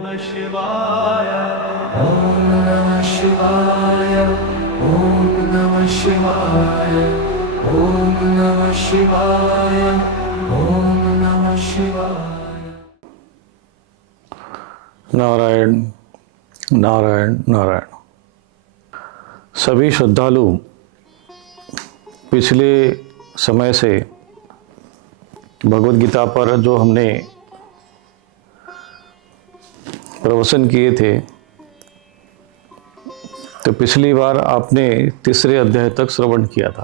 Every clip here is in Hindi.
नमः शिवाय। ओम नमः शिवाय। ओम नमः शिवाय। ओम नमः शिवाय। ओम नमः शिवाय। नारायण नारायण नारायण। सभी श्रद्धालु पिछले समय से भगवद गीता पर जो हमने प्रवचन किए थे, तो पिछली बार आपने तीसरे अध्याय तक श्रवण किया था,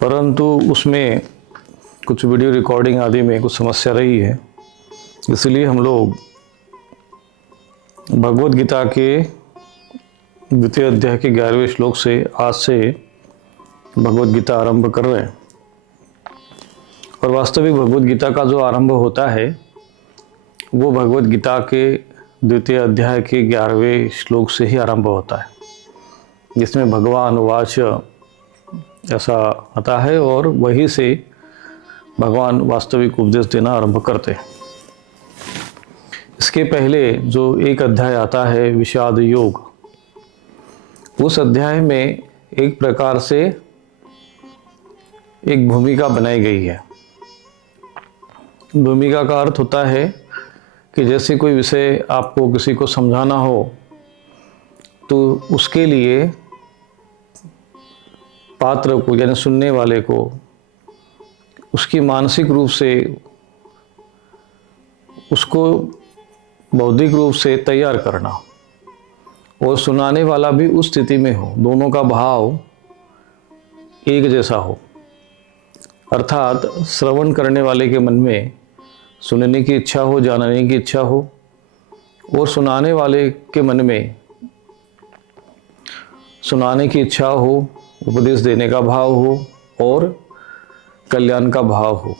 परंतु उसमें कुछ वीडियो रिकॉर्डिंग आदि में कुछ समस्या रही है। इसलिए हम लोग भगवद गीता के द्वितीय अध्याय के 11वें श्लोक से आज से भगवद गीता आरंभ कर रहे हैं। और वास्तविक भगवद गीता का जो आरंभ होता है वो भगवद गीता के द्वितीय अध्याय के 11वें श्लोक से ही आरंभ होता है, जिसमें भगवान वाच ऐसा आता है और वहीं से भगवान वास्तविक उपदेश देना आरंभ करते हैं। इसके पहले जो एक अध्याय आता है विषाद योग, उस अध्याय में एक प्रकार से एक भूमिका बनाई गई है। भूमिका का अर्थ होता है कि जैसे कोई विषय आपको किसी को समझाना हो तो उसके लिए पात्र को यानी सुनने वाले को उसकी मानसिक रूप से उसको बौद्धिक रूप से तैयार करना और सुनाने वाला भी उस स्थिति में हो, दोनों का भाव एक जैसा हो। अर्थात श्रवण करने वाले के मन में सुनने की इच्छा हो, जानने की इच्छा हो, और सुनाने वाले के मन में सुनाने की इच्छा हो, उपदेश देने का भाव हो और कल्याण का भाव हो।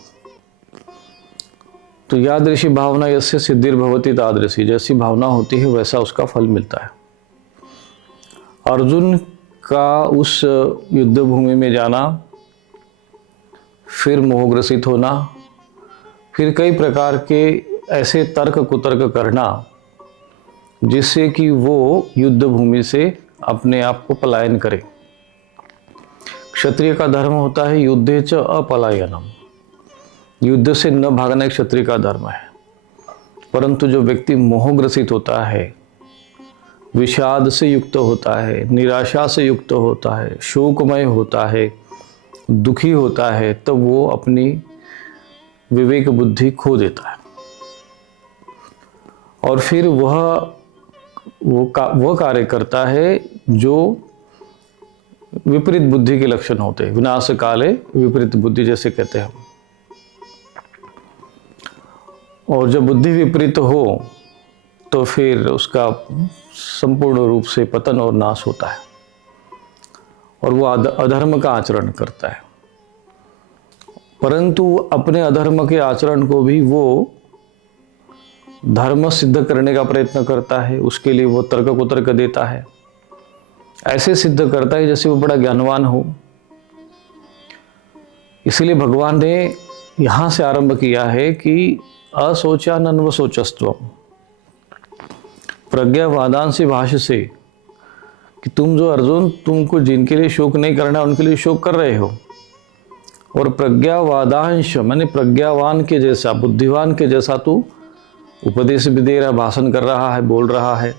तो यादृशी भावना यस्य सिद्धिर्भवति तादृशी, जैसी भावना होती है वैसा उसका फल मिलता है। अर्जुन का उस युद्ध भूमि में जाना, फिर मोहग्रसित होना, फिर कई प्रकार के ऐसे तर्क कुतर्क करना जिससे कि वो युद्ध भूमि से अपने आप को पलायन करे। क्षत्रिय का धर्म होता है युद्धे च अपलायनम, युद्ध से न भागना एक क्षत्रिय का धर्म है। परंतु जो व्यक्ति मोहग्रसित होता है, विषाद से युक्त होता है, निराशा से युक्त होता है, शोकमय होता है, दुखी होता है, तब तो वो अपनी विवेक बुद्धि खो देता है और फिर वह कार्य करता है जो विपरीत बुद्धि के लक्षण होते हैं। विनाश काले विपरीत बुद्धि जैसे कहते हैं। और जब बुद्धि विपरीत हो तो फिर उसका संपूर्ण रूप से पतन और नाश होता है और वो अधर्म का आचरण करता है। परंतु अपने अधर्म के आचरण को भी वो धर्म सिद्ध करने का प्रयत्न करता है। उसके लिए वो तर्क कुतर्क देता है, ऐसे सिद्ध करता है जैसे वो बड़ा ज्ञानवान हो। इसलिए भगवान ने यहां से आरंभ किया है कि असोचा नन्व सोचस्त्वम, प्रज्ञावादांसी भाष्य से कि तुम जो अर्जुन, तुमको जिनके लिए शोक नहीं करना उनके लिए शोक कर रहे हो, और प्रज्ञावादांश माने प्रज्ञावान के जैसा, बुद्धिवान के जैसा तू उपदेश भी दे रहा, भाषण कर रहा है, बोल रहा है।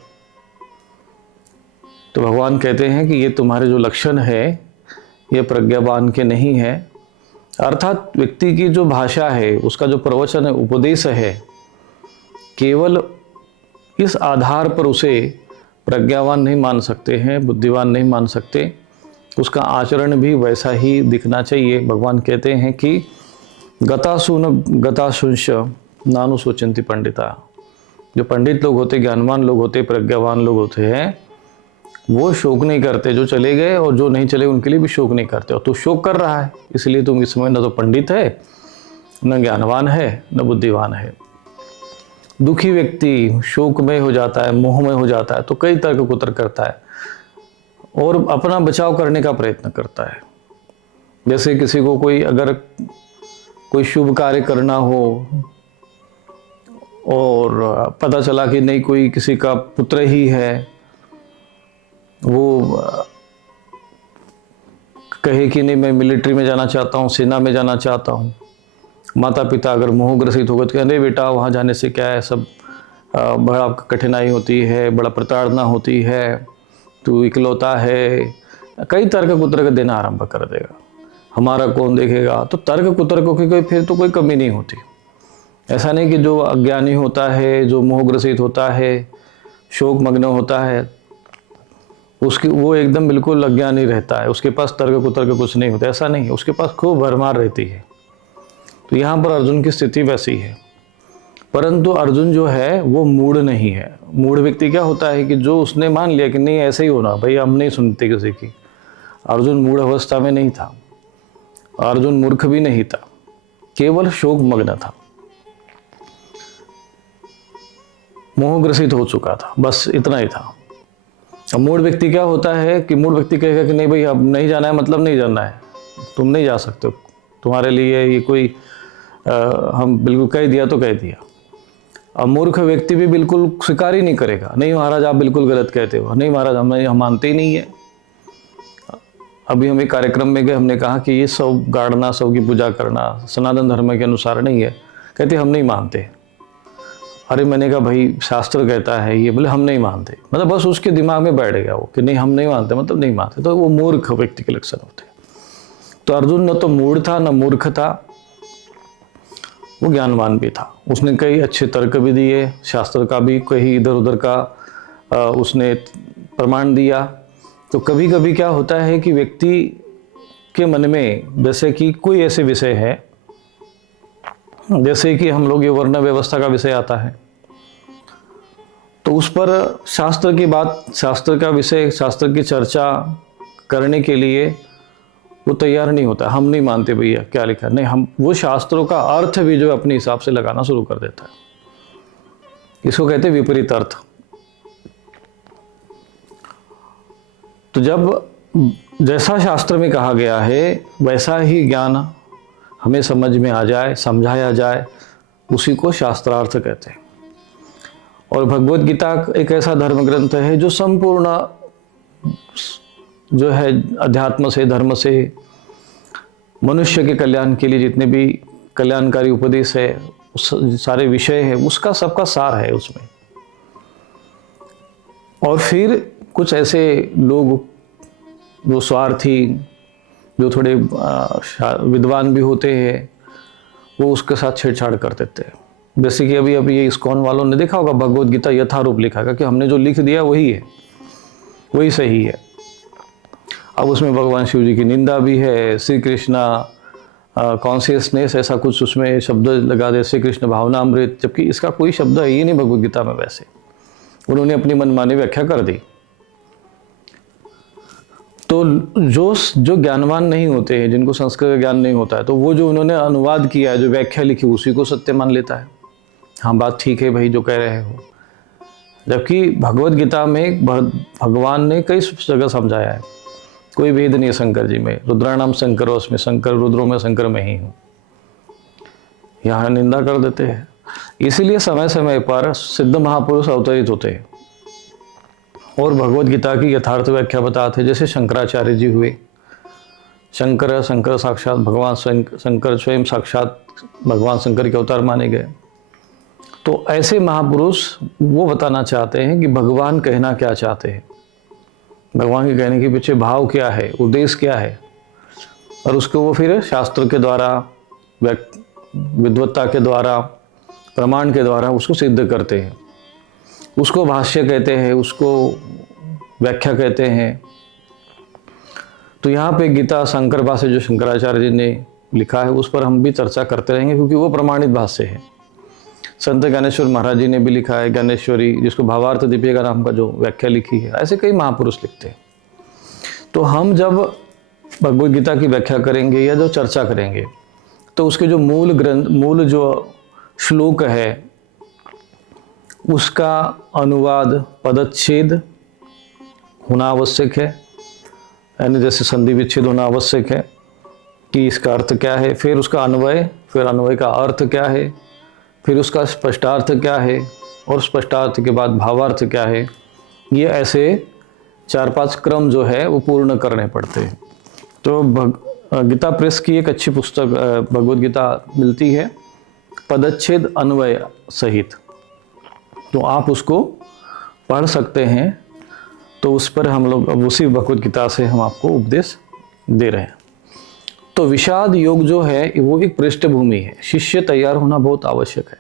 तो भगवान कहते हैं कि ये तुम्हारे जो लक्षण है ये प्रज्ञावान के नहीं है। अर्थात व्यक्ति की जो भाषा है, उसका जो प्रवचन है, उपदेश है, केवल इस आधार पर उसे प्रज्ञावान नहीं मान सकते हैं, बुद्धिवान नहीं मान सकते। उसका आचरण भी वैसा ही दिखना चाहिए। भगवान कहते हैं कि गताशुंश नानु सोचंती पंडिता, जो पंडित लोग होते, ज्ञानवान लोग होते, प्रज्ञावान लोग होते हैं, वो शोक नहीं करते। जो चले गए और जो नहीं चले उनके लिए भी शोक नहीं करते। और तू शोक कर रहा है, इसलिए तुम इस समय न तो पंडित है, न ज्ञानवान है, न बुद्धिवान है। दुखी व्यक्ति शोकमय हो जाता है, मोहमय हो जाता है, तो कई तर्क कुतर्क करता है और अपना बचाव करने का प्रयत्न करता है। जैसे किसी को कोई अगर कोई शुभ कार्य करना हो और पता चला कि नहीं कोई किसी का पुत्र ही है, वो कहे कि नहीं मैं मिलिट्री में जाना चाहता हूँ, सेना में जाना चाहता हूँ। माता पिता अगर मोहग्रसित हो गए तो कहें अरे बेटा वहाँ जाने से क्या है, सब बड़ा कठिनाई होती है, बड़ा प्रताड़ना होती है, तू इकलौता है, कई तर्क कुतर्क देना आरंभ कर देगा। हमारा कौन देखेगा, तो तर्क कुतर्कों की कोई फिर तो कोई कमी नहीं होती। ऐसा नहीं कि जो अज्ञानी होता है, जो मोहग्रसित होता है, शोक मग्न होता है, उसकी वो एकदम बिल्कुल अज्ञानी रहता है, उसके पास तर्क कुतर्क कुछ नहीं होता, ऐसा नहीं है, उसके पास खूब भरमार रहती है। तो यहाँ पर अर्जुन की स्थिति वैसी है। परंतु अर्जुन जो है वो मूढ़ नहीं है। मूढ़ व्यक्ति क्या होता है कि जो उसने मान लिया कि नहीं ऐसे ही होना, भाई हम नहीं सुनते किसी की। अर्जुन मूढ़ अवस्था में नहीं था, अर्जुन मूर्ख भी नहीं था, केवल शोक मग्न था, मोहग्रसित हो चुका था, बस इतना ही था। अब मूढ़ व्यक्ति क्या होता है कि मूढ़ व्यक्ति कहेगा कि नहीं भाई अब नहीं जाना है, मतलब नहीं जाना है, तुम नहीं जा सकते हो, तुम्हारे लिए ये कोई हम बिल्कुल कह दिया तो कह दिया। अब मूर्ख व्यक्ति भी बिल्कुल स्वीकार ही नहीं करेगा, नहीं महाराज आप बिल्कुल गलत कहते हो, नहीं महाराज हम मानते ही नहीं है। अभी हम एक कार्यक्रम में गए, हमने कहा कि ये सब गाड़ना, सब की पूजा करना सनातन धर्म के अनुसार नहीं है, कहते हम नहीं मानते। अरे मैंने कहा भाई शास्त्र कहता है ये, बोले हम नहीं मानते। मतलब बस उसके दिमाग में बैठ गया वो कि नहीं हम नहीं मानते, मतलब नहीं मानते। तो वो मूर्ख व्यक्ति के लक्षण होते हैं। तो अर्जुन न तो मूढ़ था न मूर्ख था, वो ज्ञानवान भी था। उसने कई अच्छे तर्क भी दिए, शास्त्र का भी कहीं इधर उधर का उसने प्रमाण दिया। तो कभी कभी क्या होता है कि व्यक्ति के मन में, जैसे कि कोई ऐसे विषय है, जैसे कि हम लोग ये वर्ण व्यवस्था का विषय आता है, तो उस पर शास्त्र की बात, शास्त्र का विषय, शास्त्र की चर्चा करने के लिए वो तैयार नहीं होता। हम नहीं मानते भैया क्या लिखा है, नहीं हम, वो शास्त्रों का अर्थ भी जो अपने हिसाब से लगाना शुरू कर देता है। इसको कहते हैं विपरीत अर्थ। तो जब जैसा शास्त्र में कहा गया है वैसा ही ज्ञान हमें समझ में आ जाए, समझाया जाए, उसी को शास्त्रार्थ कहते हैं। और भगवत गीता एक ऐसा धर्म ग्रंथ है जो संपूर्ण जो है अध्यात्म से, धर्म से, मनुष्य के कल्याण के लिए जितने भी कल्याणकारी उपदेश है, सारे विषय है, उसका सबका सार है उसमें। और फिर कुछ ऐसे लोग जो स्वार्थी, जो थोड़े विद्वान भी होते हैं, वो उसके साथ छेड़छाड़ कर देते हैं। जैसे कि अभी ये इस्कॉन वालों ने देखा होगा, भगवत गीता यथारूप लिखा है कि हमने जो लिख दिया वही है, वही सही है। अब उसमें भगवान शिव जी की निंदा भी है, श्री कृष्णा कॉन्शियसनेस ऐसा कुछ उसमें शब्द लगा दे, श्री कृष्ण भावनामृत, जबकि इसका कोई शब्द है ही नहीं भगवत गीता में। वैसे उन्होंने अपनी मनमानी व्याख्या कर दी। तो जो ज्ञानवान नहीं होते हैं, जिनको संस्कृत का ज्ञान नहीं होता है, तो वो जो उन्होंने अनुवाद किया है, जो व्याख्या लिखी, उसी को सत्य मान लेता है। हाँ बात ठीक है भाई जो कह रहे हो, जबकि भगवत गीता में भगवान ने कई जगह समझाया है, कोई भेद नहीं है शंकर जी में, रुद्राणाम शंकर, उसमें शंकर, रुद्रों में शंकर में ही हूँ, यहाँ निंदा कर देते हैं। इसीलिए समय समय पर सिद्ध महापुरुष अवतरित होते हैं और भगवत गीता की यथार्थ व्याख्या बताते हैं। जैसे शंकराचार्य जी हुए, शंकर साक्षात भगवान, शंकर स्वयं साक्षात भगवान शंकर के अवतार माने गए। तो ऐसे महापुरुष वो बताना चाहते हैं कि भगवान कहना क्या चाहते हैं, भगवान के कहने के पीछे भाव क्या है, उद्देश्य क्या है, और उसको वो फिर शास्त्र के द्वारा, विद्वत्ता के द्वारा, प्रमाण के द्वारा उसको सिद्ध करते हैं। उसको भाष्य कहते हैं, उसको व्याख्या कहते हैं। तो यहाँ पे गीता शंकर भाष्य जो शंकराचार्य जी ने लिखा है, उस पर हम भी चर्चा करते रहेंगे, क्योंकि वो प्रमाणित भाष्य है। संत ज्ञानेश्वर महाराज जी ने भी लिखा है ज्ञानेश्वरी, जिसको भावार्थ दीपिका नाम का जो व्याख्या लिखी है। ऐसे कई महापुरुष लिखते हैं। तो हम जब भगवद गीता की व्याख्या करेंगे या जो चर्चा करेंगे, तो उसके जो मूल जो श्लोक है, उसका अनुवाद, पदच्छेद होना आवश्यक है, यानी जैसे संधि विच्छेद होना आवश्यक है कि इसका अर्थ क्या है, फिर उसका अन्वय, फिर अन्वय का अर्थ क्या है, फिर उसका स्पष्टार्थ क्या है, और स्पष्टार्थ के बाद भावार्थ क्या है। ये ऐसे 4-5 क्रम जो है वो पूर्ण करने पड़ते हैं। तो गीता प्रेस की एक अच्छी पुस्तक भगवद गीता मिलती है पदच्छेद अन्वय सहित, तो आप उसको पढ़ सकते हैं। तो उस पर हम लोग अब उसी भगवद गीता से हम आपको उपदेश दे रहे हैं। तो विषाद योग जो है वो एक पृष्ठभूमि है, शिष्य तैयार होना बहुत आवश्यक है।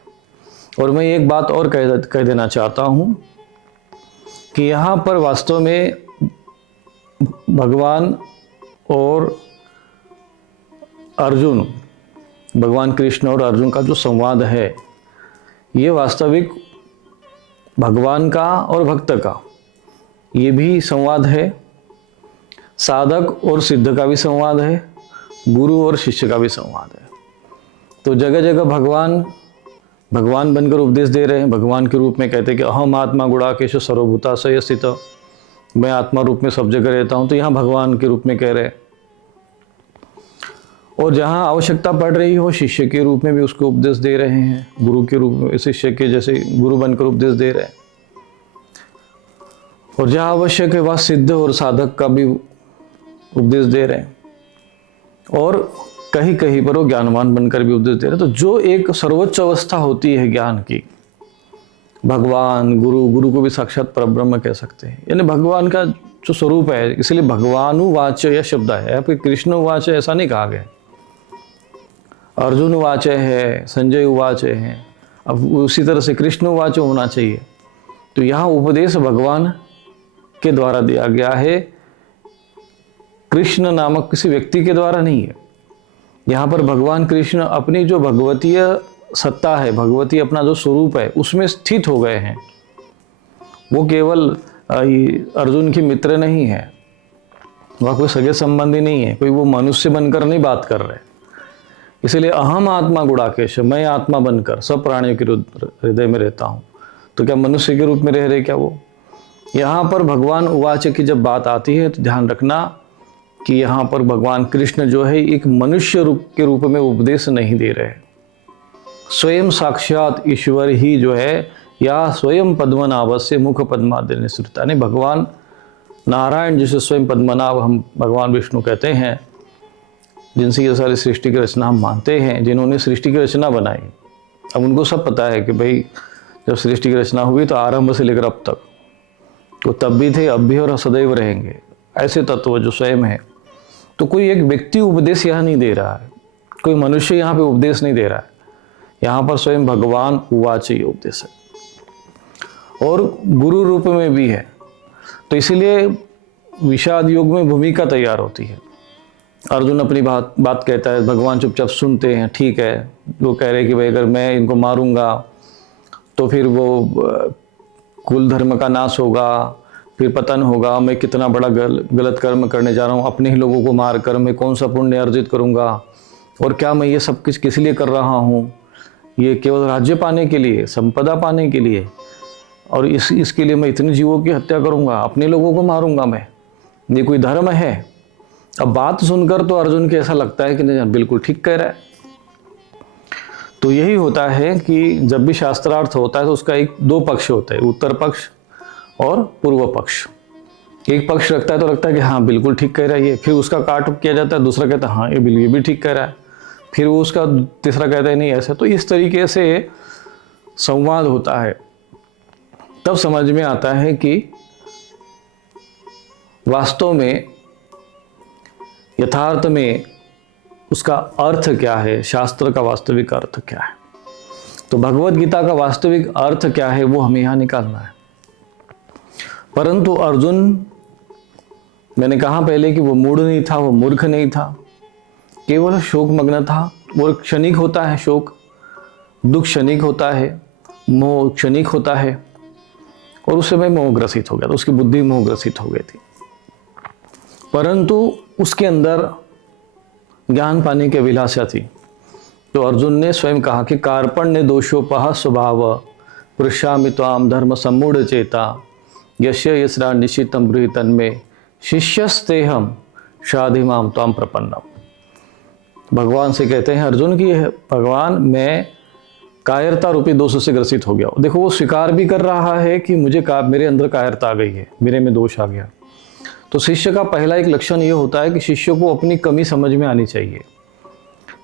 और मैं एक बात और कह देना चाहता हूँ कि यहाँ पर वास्तव में भगवान और अर्जुन, भगवान कृष्ण और अर्जुन का जो संवाद है, ये वास्तविक भगवान का और भक्त का ये भी संवाद है, साधक और सिद्ध का भी संवाद है, गुरु और शिष्य का भी संवाद है। तो जगह जगह भगवान बनकर उपदेश दे रहे हैं, भगवान के रूप में कहते हैं कि अहम आत्मा गुणाकेश सर्वभूताशय स्थित, मैं आत्मा रूप में सब जगह रहता हूँ, तो यहाँ भगवान के रूप में कह रहे हैं। और जहाँ आवश्यकता पड़ रही हो शिष्य के रूप में भी उसको उपदेश दे रहे हैं, गुरु के रूप में शिष्य के जैसे गुरु बनकर उपदेश दे रहे हैं। और जहाँ आवश्यक है वहाँ सिद्ध और साधक का भी उपदेश दे रहे हैं, और कहीं कहीं पर वो ज्ञानवान बनकर भी उपदेश दे रहे हैं। तो जो एक सर्वोच्च अवस्था होती है ज्ञान की, भगवान गुरु को भी साक्षात परब्रह्म कह सकते हैं, यानी भगवान का जो स्वरूप है, इसलिए भगवानुवाच यह शब्द है। आपके कृष्ण उवाच ऐसा नहीं कहा गया, अर्जुन उवाच है, संजय उवाच है, अब उसी तरह से कृष्ण उवाच होना चाहिए। तो यहाँ उपदेश भगवान के द्वारा दिया गया है, कृष्ण नामक किसी व्यक्ति के द्वारा नहीं है। यहाँ पर भगवान कृष्ण अपनी जो भगवतीय सत्ता है, भगवती अपना जो स्वरूप है उसमें स्थित हो गए हैं। वो केवल अर्जुन की मित्र नहीं है, वह कोई सगे संबंधी नहीं है, कोई वो मनुष्य बनकर नहीं बात कर रहे। इसलिए अहम आत्मा गुणाकेश, मैं आत्मा बनकर सब प्राणियों के हृदय में रहता हूँ। तो क्या मनुष्य के रूप में रह रहे क्या वो? यहाँ पर भगवान उवाच की जब बात आती है तो ध्यान रखना कि यहाँ पर भगवान कृष्ण जो है एक मनुष्य रूप के रूप में उपदेश नहीं दे रहे, स्वयं साक्षात ईश्वर ही जो है, या स्वयं पद्मनाभस्य मुख पद्मादि निसृता, यानी भगवान नारायण जिसे स्वयं पद्मनाभ हम भगवान विष्णु कहते हैं, जिनसे ये सारी सृष्टि की रचना हम मानते हैं, जिन्होंने सृष्टि की रचना बनाई। अब उनको सब पता है कि भाई जब सृष्टि की रचना हुई तो आरंभ से लेकर अब तक वो तब भी थे, अब भी और सदैव रहेंगे, ऐसे तत्व जो स्वयं है। तो कोई एक व्यक्ति उपदेश यहाँ नहीं दे रहा है, कोई मनुष्य यहाँ पे उपदेश नहीं दे रहा है, यहाँ पर स्वयं भगवान उवाच ही उपदेश है, और गुरु रूप में भी है। तो इसीलिए विषाद योग में भूमिका तैयार होती है। अर्जुन अपनी बात कहता है, भगवान चुपचाप सुनते हैं, ठीक है। वो कह रहे कि भाई अगर मैं इनको मारूंगा तो फिर वो कुल धर्म का नाश होगा, फिर पतन होगा, मैं कितना बड़ा गलत कर्म करने जा रहा हूँ, अपने ही लोगों को मार कर मैं कौन सा पुण्य अर्जित करूँगा, और क्या मैं ये सब कुछ किस लिए कर रहा हूँ, ये केवल राज्य पाने के लिए, संपदा पाने के लिए, और इसके लिए मैं इतने जीवों की हत्या करूँगा, अपने लोगों को मारूंगा मैं, ये कोई धर्म है? अब बात सुनकर तो अर्जुन के ऐसा लगता है कि नहीं, बिल्कुल ठीक कह रहा है। तो यही होता है कि जब भी शास्त्रार्थ होता है तो उसका दो पक्ष होते हैं, उत्तर पक्ष और पूर्व पक्ष। एक पक्ष रखता है तो लगता है कि हाँ बिल्कुल ठीक कह रहा है ये, फिर उसका काट किया जाता है, दूसरा कहता है हाँ ये भी ठीक कह रहा है, फिर वो उसका तीसरा कहता है नहीं ऐसा। तो इस तरीके से संवाद होता है, तब समझ में आता है कि वास्तव में यथार्थ में उसका अर्थ क्या है, शास्त्र का वास्तविक अर्थ क्या है। तो भगवत गीता का वास्तविक अर्थ क्या है वो हमें यहाँ निकालना है। परंतु अर्जुन, मैंने कहा पहले कि वो मूढ़ नहीं था, वो मूर्ख नहीं था, केवल शोकमग्न था। वो क्षणिक होता है, शोक दुख क्षणिक होता है, मोह क्षणिक होता है, और उस समय मोहग्रसित हो गया था, उसकी बुद्धि मोहग्रसित हो गई थी। परंतु उसके अंदर ज्ञान पाने की अभिलाषा थी। तो अर्जुन ने स्वयं कहा कि कार्पण्य दोषोपह स्वभाव पृष्यामि त्वाम धर्म सम्मूढ़ चेता यस्य यस्रा निशितम गृहीतन में शिष्यस्तेहम शाधिमाम त्वाम प्रपन्नम। भगवान से कहते हैं अर्जुन की, भगवान मैं कायरता रूपी दोष से ग्रसित हो गया। देखो वो स्वीकार भी कर रहा है कि मेरे अंदर कायरता आ गई है, मेरे में दोष आ गया। तो शिष्य का पहला एक लक्षण ये होता है कि शिष्य को अपनी कमी समझ में आनी चाहिए।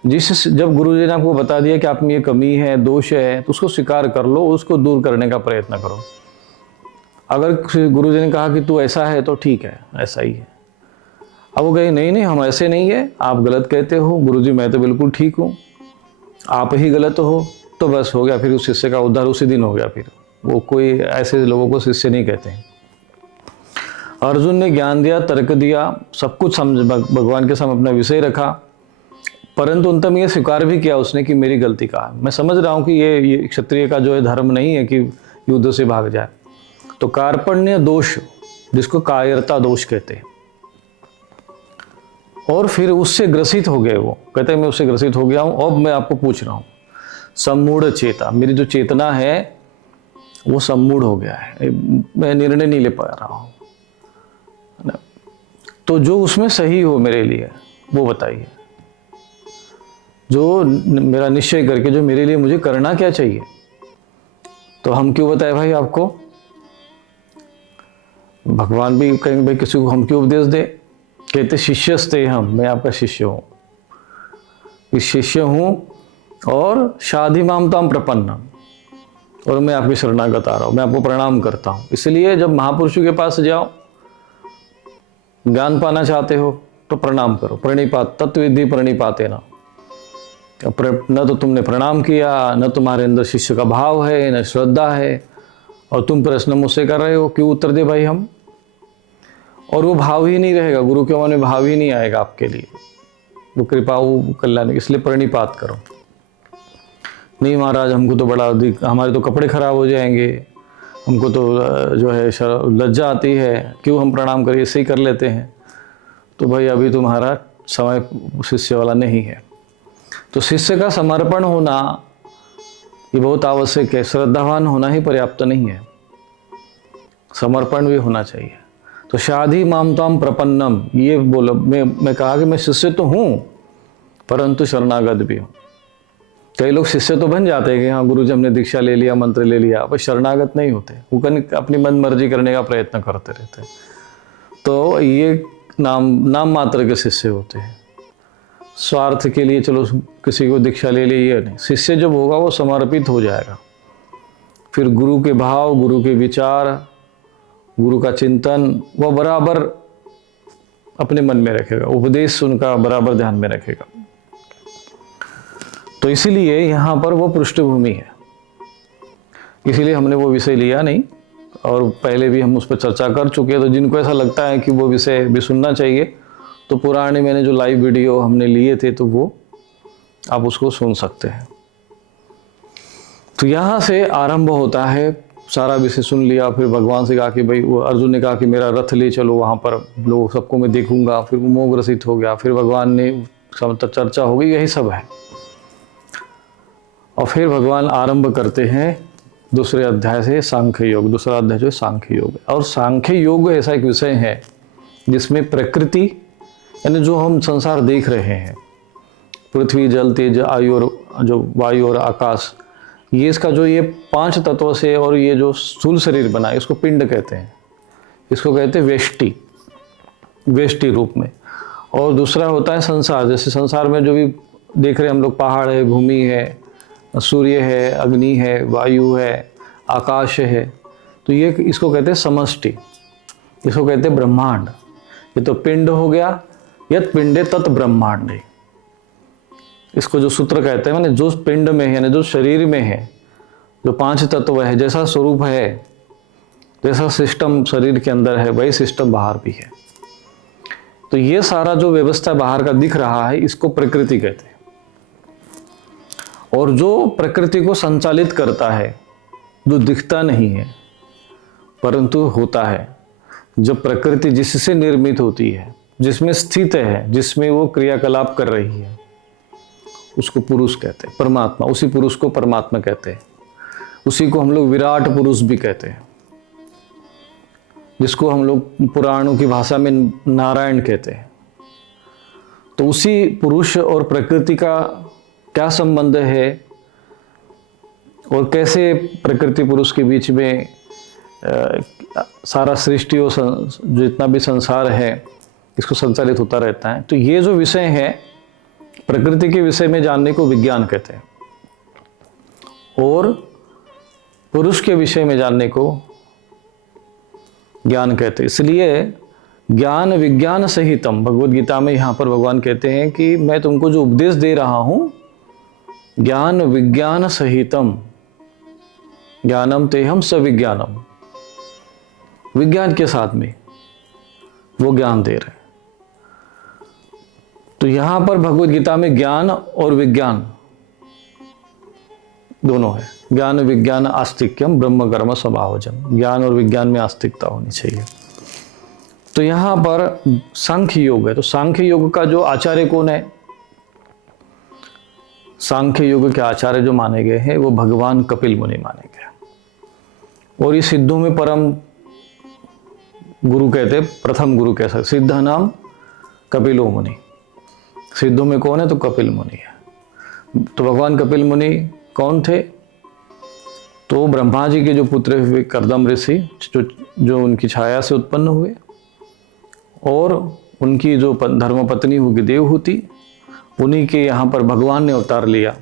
जब गुरु जी ने आपको बता दिया कि आप में ये कमी है, दोष है, तो उसको स्वीकार कर लो, उसको दूर करने का प्रयत्न करो। अगर गुरु जी ने कहा कि तू ऐसा है तो ठीक है, ऐसा ही है। अब वो कहे नहीं हम ऐसे नहीं है, आप गलत कहते हो, गुरु जी मैं तो बिल्कुल ठीक हूँ, आप ही गलत हो, तो बस हो गया। फिर उस शिष्य का उद्धार उसी दिन हो गया। फिर वो कोई ऐसे लोगों को शिष्य नहीं कहते हैं। अर्जुन ने ज्ञान दिया, तर्क दिया, सब कुछ समझ भगवान के सामने अपना विषय रखा, परंतु अंत में ये स्वीकार भी किया उसने कि मेरी गलती का, मैं समझ रहा हूँ कि ये क्षत्रिय का जो है धर्म नहीं है कि युद्ध से भाग जाए। तो कार्पण्य दोष, जिसको कायरता दोष कहते हैं, और फिर उससे ग्रसित हो गए। वो कहते हैं मैं उससे ग्रसित हो गया हूँ। अब मैं आपको पूछ रहा हूँ, सम्मूढ़ चेता, मेरी जो चेतना है वो सम्मूढ़ हो गया है, मैं निर्णय नहीं ले पा रहा हूँ। तो जो उसमें सही हो मेरे लिए वो बताइए, जो मेरा निश्चय करके जो मेरे लिए मुझे करना क्या चाहिए। तो हम क्यों बताए भाई आपको, भगवान भी कहेंगे भाई किसी को हम क्यों उपदेश दे। कहते शिष्यस्ते हम, मैं आपका शिष्य हूँ, इस शिष्य हूँ और शाधि मामताम प्रपन्नम, और मैं आपकी शरणागत आ रहा हूँ, मैं आपको प्रणाम करता हूँ। इसलिए जब महापुरुषों के पास जाओ, ज्ञान पाना चाहते हो तो प्रणाम करो, प्रणिपात तत्विधि प्रणिपाते ना। न तो तुमने प्रणाम किया, न तुम्हारे अंदर शिष्य का भाव है, न श्रद्धा है, और तुम प्रश्न मुझसे कर रहे हो, क्यों उत्तर दे भाई हम। और वो भाव ही नहीं रहेगा, गुरु के मन में भाव ही नहीं आएगा आपके लिए, वो कृपा वो कल्याण। इसलिए प्रणिपात करो। नहीं महाराज हमको तो बड़ा अधिक, हमारे तो कपड़े खराब हो जाएंगे, हमको तो जो है लज्जा आती है, क्यों हम प्रणाम करें, ऐसे ही कर लेते हैं। तो भाई अभी तुम्हारा समय शिष्य वाला नहीं है। तो शिष्य का समर्पण होना ये बहुत आवश्यक है। श्रद्धावान होना ही पर्याप्त नहीं है, समर्पण भी होना चाहिए। तो शाधि मामताम प्रपन्नम, ये बोलो, मैं कहा कि मैं शिष्य तो हूँ परंतु शरणागत भी हूँ। कई लोग शिष्य तो बन जाते हैं कि हाँ गुरुजी हमने दीक्षा ले लिया, मंत्र ले लिया, पर शरणागत नहीं होते, वो अपनी मन मर्जी करने का प्रयत्न करते रहते हैं। तो ये नाम मात्र के शिष्य होते हैं, स्वार्थ के लिए चलो किसी को दीक्षा ले ली, ये नहीं। शिष्य जब होगा वो समर्पित हो जाएगा, फिर गुरु के भाव, गुरु के विचार, गुरु का चिंतन वो बराबर अपने मन में रखेगा, उपदेश उनका बराबर ध्यान में रखेगा। तो इसीलिए यहाँ पर वो पृष्ठभूमि है, इसीलिए हमने वो विषय लिया नहीं, और पहले भी हम उस पर चर्चा कर चुके हैं। तो जिनको ऐसा लगता है कि वो विषय भी सुनना चाहिए, तो पुराने मैंने जो लाइव वीडियो हमने लिए थे तो वो आप उसको सुन सकते हैं। तो यहाँ से आरंभ होता है, सारा विषय सुन लिया, फिर भगवान से कहा कि भाई, वो अर्जुन ने कहा कि मेरा रथ ले चलो वहाँ पर, लोग सबको मैं देखूंगा, फिर वो मोहग्रसित हो गया, फिर भगवान ने चर्चा हो गई, यही सब है। और फिर भगवान आरंभ करते हैं दूसरे अध्याय से, सांख्य योग। दूसरा अध्याय जो है सांख्य योग, और सांख्य योग ऐसा एक विषय है जिसमें प्रकृति, यानी जो हम संसार देख रहे हैं, पृथ्वी, जल, तेज, आयु और जो वायु और आकाश, ये इसका जो ये 5 तत्व से और ये जो स्थूल शरीर बना है, इसको पिंड कहते हैं, इसको कहते हैं वेष्टि रूप में। और दूसरा होता है संसार, जैसे संसार में जो भी देख रहे हैं हम लोग, पहाड़ है, भूमि है, सूर्य है, अग्नि है, वायु है, आकाश है, तो ये इसको कहते हैं समष्टि, इसको कहते हैं ब्रह्मांड। ये तो पिंड हो गया, यत पिंडे तत् ब्रह्मांडे, इसको जो सूत्र कहते हैं, माने जो पिंड में है, यानी जो शरीर में है, जो 5 तत्व है, जैसा स्वरूप है, जैसा सिस्टम शरीर के अंदर है, वही सिस्टम बाहर भी है। तो ये सारा जो व्यवस्था बाहर का दिख रहा है, इसको प्रकृति कहते हैं। और जो प्रकृति को संचालित करता है, जो दिखता नहीं है परंतु होता है, जब प्रकृति जिससे निर्मित होती है, जिसमें स्थित है, जिसमें वो क्रियाकलाप कर रही है, उसको पुरुष कहते हैं, परमात्मा। उसी पुरुष को परमात्मा कहते हैं, उसी को हम लोग विराट पुरुष भी कहते हैं, जिसको हम लोग पुराणों की भाषा में नारायण कहते हैं। तो उसी पुरुष और प्रकृति का क्या संबंध है, और कैसे प्रकृति पुरुष के बीच में सारा सृष्टि और जितना भी संसार है इसको संचालित होता रहता है। तो ये जो विषय है प्रकृति के विषय में जानने को विज्ञान कहते हैं और पुरुष के विषय में जानने को ज्ञान कहते हैं। इसलिए ज्ञान विज्ञान सहितम, भगवद गीता में यहाँ पर भगवान कहते हैं कि मैं तुमको जो उपदेश दे रहा हूँ ज्ञान विज्ञान सहितम, ज्ञानम तेहम सविज्ञानम, विज्ञान के साथ में वो ज्ञान दे रहे हैं। तो यहाँ पर भगवद गीता में ज्ञान और विज्ञान दोनों है। ज्ञान विज्ञान आस्तिक्यम ब्रह्म कर्म स्वभावजम, ज्ञान और विज्ञान में आस्तिकता होनी चाहिए। तो यहाँ पर सांख्य योग है। तो सांख्य योग का जो आचार्य कौन है? सांख्य योग के आचार्य जो माने गए हैं वो भगवान कपिल मुनि माने गए। और इस सिद्धों में परम गुरु कहते, प्रथम गुरु कह सकते, सिद्ध नाम कपिलो मुनि। सिद्धों में कौन है? तो कपिल मुनि है। तो भगवान कपिल मुनि कौन थे? तो ब्रह्मा जी के जो पुत्र हुए कर्दम ऋषि, जो उनकी छाया से उत्पन्न हुए, और उनकी जो धर्मपत्नी होगी देवहूति, उन्हीं के यहाँ पर भगवान ने अवतार लिया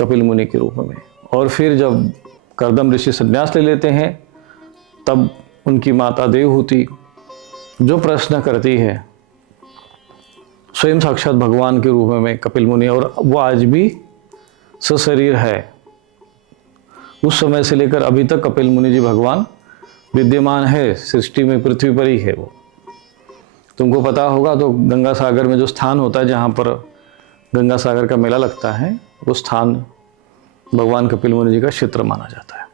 कपिल मुनि के रूप में। और फिर जब कर्दम ऋषि संन्यास ले लेते हैं तब उनकी माता देवहूति जो प्रश्न करती है स्वयं साक्षात भगवान के रूप में कपिल मुनि, और वो आज भी सशरीर है। उस समय से लेकर अभी तक कपिल मुनि जी भगवान विद्यमान है, सृष्टि में पृथ्वी पर ही है वो। तुमको पता होगा तो गंगा सागर में जो स्थान होता है जहाँ पर गंगा सागर का मेला लगता है, वो स्थान भगवान कपिल मुनि जी का क्षेत्र माना जाता है,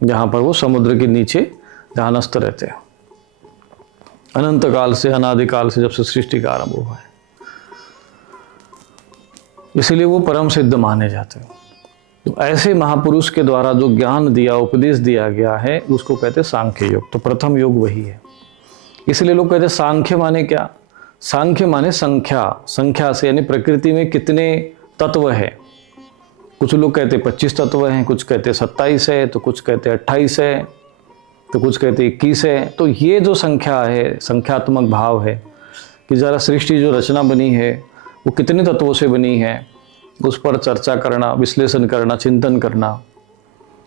जहाँ पर वो समुद्र के नीचे ध्यानस्थ रहते हैं अनंत काल से, अनादिकाल से, जब से सृष्टि का आरंभ हुआ है। इसीलिए वो परम सिद्ध माने जाते हैं। तो ऐसे महापुरुष के द्वारा जो ज्ञान दिया, उपदेश दिया गया है, उसको कहते हैं सांख्य योग। तो प्रथम योग वही है। इसलिए लोग कहते हैं सांख्य माने क्या? सांख्य माने संख्या, संख्या से, यानी प्रकृति में कितने तत्व है। कुछ लोग कहते हैं 25 तत्व हैं, कुछ कहते हैं 27 है, तो कुछ कहते हैं 28 है, तो कुछ कहते हैं 21 है। तो ये जो संख्या है, संख्यात्मक भाव है कि जरा सृष्टि जो रचना बनी है वो कितने तत्वों से बनी है, उस पर चर्चा करना, विश्लेषण करना, चिंतन करना,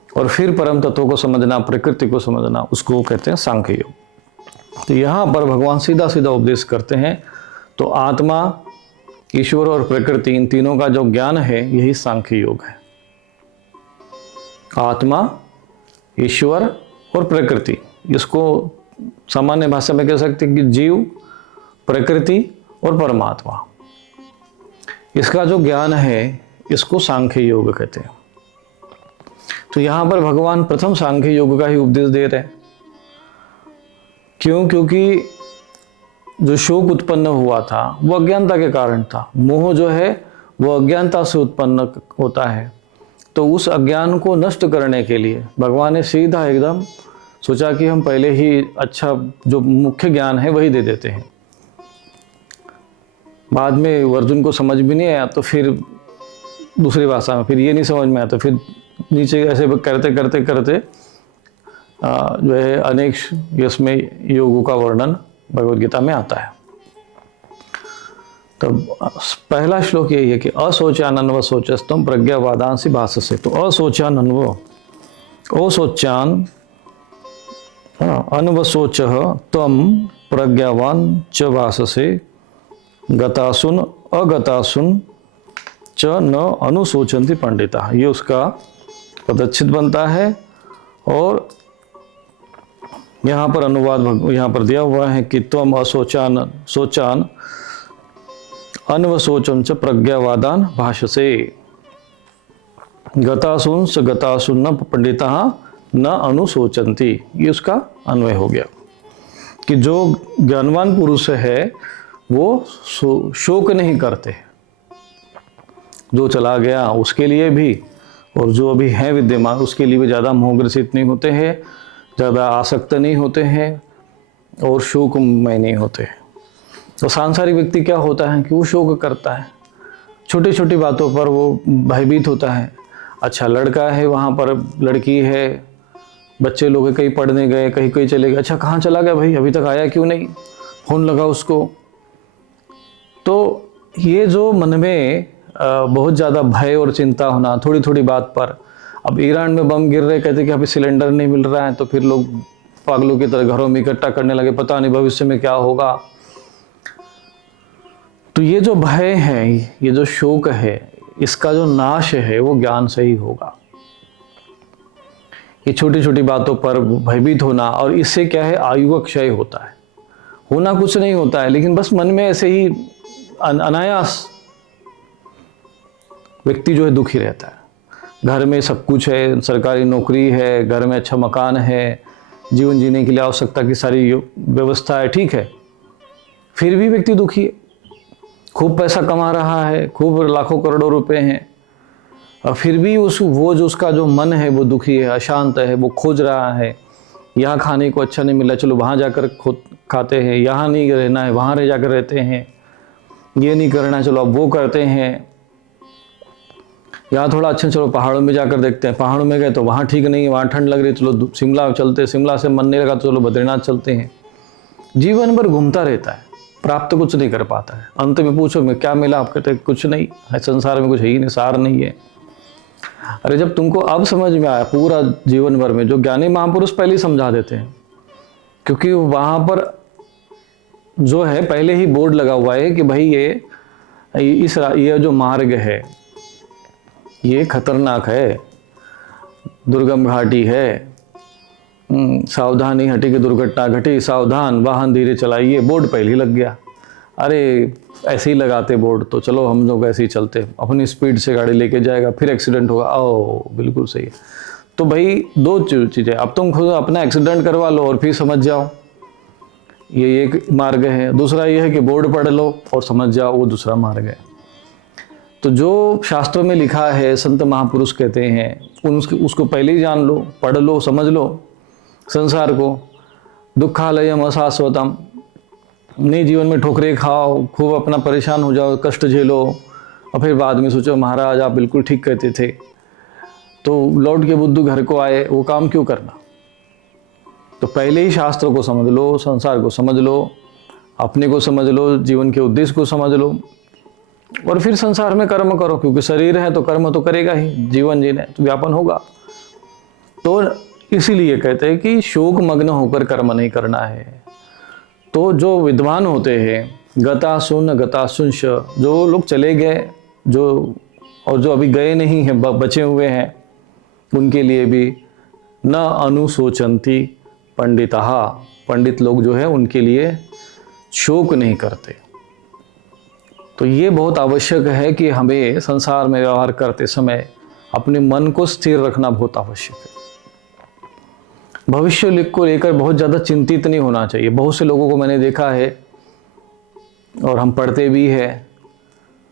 और फिर परम तत्वों को समझना, प्रकृति को समझना, उसको कहते हैं सांख्य योग। तो यहाँ पर भगवान सीधा सीधा उपदेश करते हैं। तो आत्मा, ईश्वर और प्रकृति, इन तीनों का जो ज्ञान है यही सांख्य योग है। आत्मा, ईश्वर और प्रकृति, इसको सामान्य भाषा में कह सकते हैं कि जीव, प्रकृति और परमात्मा, इसका जो ज्ञान है इसको सांख्य योग कहते हैं। तो यहाँ पर भगवान प्रथम सांख्य योग का ही उपदेश दे रहे हैं। क्यों? क्योंकि जो शोक उत्पन्न हुआ था वो अज्ञानता के कारण था। मोह जो है वो अज्ञानता से उत्पन्न होता है। तो उस अज्ञान को नष्ट करने के लिए भगवान ने सीधा एकदम सोचा कि हम पहले ही अच्छा जो मुख्य ज्ञान है वही दे देते हैं। बाद में अर्जुन को समझ भी नहीं आया तो फिर दूसरी भाषा में, फिर ये नहीं समझ में आया तो फिर नीचे ऐसे करते करते करते जो है अनेक इसमें योगों का वर्णन भगवद गीता में आता है। तो पहला श्लोक यही है कि असोचानन्व सोचस्तम प्रज्ञावादांसि भाससे। तो असोचानन्व, असोचान अन्वसोच तम प्रज्ञावान च भाससे गतासुन अगतासुन च न अनुशोचन्ति पंडिता। ये उसका पदच्छेद बनता है। और यहाँ पर अनुवाद यहाँ पर दिया हुआ है कि त्वम असोचान सोचान अन्वसोचन च प्रज्ञावादान भाषसे गतासुन स गतासुन न पंडिता न अनुशोचन्ति। ये उसका अन्वय हो गया कि जो ज्ञानवान पुरुष है वो शोक नहीं करते, जो चला गया उसके लिए भी और जो अभी है विद्यमान उसके लिए भी ज़्यादा मोहग्रसित नहीं होते हैं, ज़्यादा आसक्त नहीं होते हैं और शोक में नहीं होते। तो सांसारिक व्यक्ति क्या होता है कि वो शोक करता है, छोटी छोटी बातों पर वो भयभीत होता है, अच्छा लड़का है वहाँ पर, लड़की है, बच्चे लोग कहीं पढ़ने गए, कहीं कहीं चले गए, अच्छा कहाँ चला गया भाई, अभी तक आया क्यों नहीं, फ़ोन लगा उसको। तो ये जो मन में बहुत ज़्यादा भय और चिंता होना थोड़ी थोड़ी बात पर, अब ईरान में बम गिर रहे, कहते कि अभी सिलेंडर नहीं मिल रहा है, तो फिर लोग पागलों की तरह घरों में इकट्ठा करने लगे, पता नहीं भविष्य में क्या होगा। तो ये जो भय है, ये जो शोक है, इसका जो नाश है वो ज्ञान से ही होगा। ये छोटी छोटी बातों पर भयभीत होना, और इससे क्या है, आयु का क्षय होता है। होना कुछ नहीं होता है, लेकिन बस मन में ऐसे ही अनायास व्यक्ति जो है दुखी रहता है। घर में सब कुछ है, सरकारी नौकरी है, घर में अच्छा मकान है, जीवन जीने के लिए आवश्यकता की सारी व्यवस्था है, ठीक है, फिर भी व्यक्ति दुखी है। खूब पैसा कमा रहा है, खूब लाखों करोड़ों रुपए हैं, और फिर भी उसका जो मन है वो दुखी है, अशांत है, वो खोज रहा है। यहाँ खाने को अच्छा नहीं मिला, चलो वहाँ जाकर खुद खाते हैं, यहाँ नहीं रहना है वहाँ रह जाकर रहते हैं, ये नहीं करना है चलो अब वो करते हैं, यहाँ थोड़ा अच्छा चलो पहाड़ों में जाकर देखते हैं, पहाड़ों में गए तो वहाँ ठीक नहीं है, वहाँ ठंड लग रही चलो शिमला चलते, शिमला से मन नहीं लगा तो चलो बद्रीनाथ चलते हैं। जीवन भर घूमता रहता है, प्राप्त कुछ नहीं कर पाता है। अंत में पूछो मैं क्या मिला, आप कहते कुछ नहीं है, संसार में कुछ है ही नहीं, सार नहीं है। अरे जब तुमको अब समझ में आया पूरा जीवन भर में, जो ज्ञानी महापुरुष पहले ही समझा देते हैं, क्योंकि वहाँ पर जो है पहले ही बोर्ड लगा हुआ है कि भाई ये जो मार्ग है ये खतरनाक है, दुर्गम घाटी है, सावधानी हटी की दुर्घटना घटी, सावधान वाहन धीरे चलाइए, बोर्ड पहले ही लग गया। अरे ऐसे ही लगाते बोर्ड तो चलो हम लोग ऐसे ही चलते, अपनी स्पीड से गाड़ी लेके जाएगा, फिर एक्सीडेंट होगा। ओ बिल्कुल सही है। तो भाई दो चीज़ें, अब तुम खुद अपना एक्सीडेंट करवा लो और फिर समझ जाओ, ये एक मार्ग है। दूसरा ये है कि बोर्ड पढ़ लो और समझ जाओ, वो दूसरा मार्ग है। तो जो शास्त्रों में लिखा है, संत महापुरुष कहते हैं, उसको पहले ही जान लो, पढ़ लो, समझ लो संसार को। दुखालयम अशाश्वतम, नए जीवन में ठोकरे खाओ, खूब अपना परेशान हो जाओ, कष्ट झेलो, और फिर बाद में सोचो महाराज आप बिल्कुल ठीक कहते थे, तो लौट के बुद्धू घर को आए, वो काम क्यों करना। तो पहले ही शास्त्रों को समझ लो, संसार को समझ लो, अपने को समझ लो, जीवन के उद्देश्य को समझ लो, और फिर संसार में कर्म करो, क्योंकि शरीर है तो कर्म तो करेगा ही, जीवन जीने तो व्यापन होगा। तो इसीलिए कहते हैं कि शोक मग्न होकर कर्म नहीं करना है। तो जो विद्वान होते हैं, गता सुंश, जो लोग चले गए और जो अभी गए नहीं हैं, बचे हुए हैं, उनके लिए भी न अनुशोचंती पंडितः, पंडित लोग जो है उनके लिए शोक नहीं करते। तो ये बहुत आवश्यक है कि हमें संसार में व्यवहार करते समय अपने मन को स्थिर रखना बहुत आवश्यक है। भविष्य को लेकर बहुत ज़्यादा चिंतित नहीं होना चाहिए। बहुत से लोगों को मैंने देखा है और हम पढ़ते भी हैं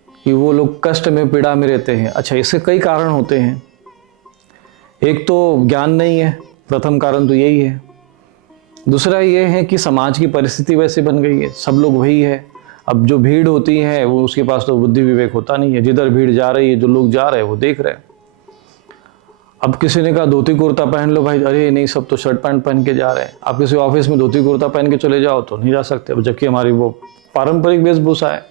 कि वो लोग कष्ट में, पीड़ा में रहते हैं। अच्छा, इसके कई कारण होते हैं। एक तो ज्ञान नहीं है, प्रथम कारण तो यही है। दूसरा ये है कि समाज की परिस्थिति वैसे बन गई है, सब लोग वही है। अब जो भीड़ होती है वो, उसके पास तो बुद्धि विवेक होता नहीं है। जिधर भीड़ जा रही है, जो लोग जा रहे हैं वो देख रहे हैं। अब किसी ने कहा धोती कुर्ता पहन लो भाई, अरे नहीं सब तो शर्ट पैंट पहन के जा रहे हैं। आप किसी ऑफिस में धोती कुर्ता पहन के चले जाओ तो नहीं जा सकते, जबकि हमारी वो पारंपरिक वेशभूषा है,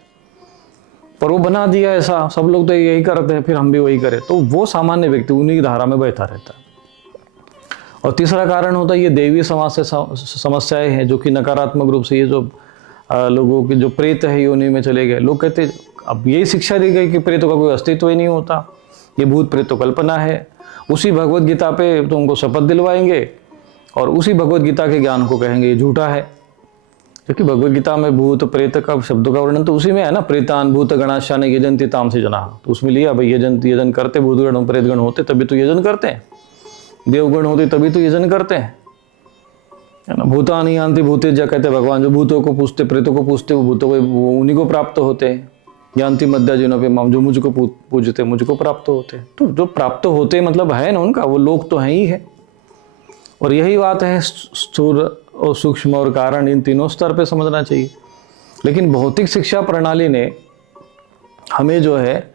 पर वो बना दिया ऐसा, सब लोग तो यही करते हैं, फिर हम भी वही करें। तो वो सामान्य व्यक्ति उन्हीं की धारा में बहता रहता है। और तीसरा कारण होता है ये देवी समाज से समस्याएं हैं, जो कि नकारात्मक रूप से ये जो लोगों के जो प्रेत है योनि में चले गए। लोग कहते, अब यही शिक्षा दी गई कि प्रेतों का कोई अस्तित्व ही नहीं होता, ये भूत प्रेत तो कल्पना है। उसी भगवत गीता पे तुमको शपथ दिलवाएंगे और उसी भगवत गीता के ज्ञान को कहेंगे ये झूठा है, क्योंकि भगवत गीता में भूत प्रेत का शब्दों का वर्णन तो उसी में है ना। प्रेतान भूत गणाशान यजंती ताम से जना, तो उसमें लिया भाई यजन करते, भूतगण प्रेतगण होते तभी तो यजन करते हैं, देवगण होते तभी तो यजन करते हैं, है ना। भूतानि यान्ति भूतेज्य, कहते भगवान, जो भूतों को पूछते, प्रेतों को पूछते, वो भूतों को उन्हीं को प्राप्त होते हैं। यान्ति मध्या जिनों पे माम, जो मुझको पूजते मुझको प्राप्त होते हैं। तो जो प्राप्त होते मतलब है ना उनका, वो लोग तो हैं ही है। और यही बात है स्थूल और सूक्ष्म और कारण, इन तीनों स्तर पे समझना चाहिए। लेकिन भौतिक शिक्षा प्रणाली ने हमें जो है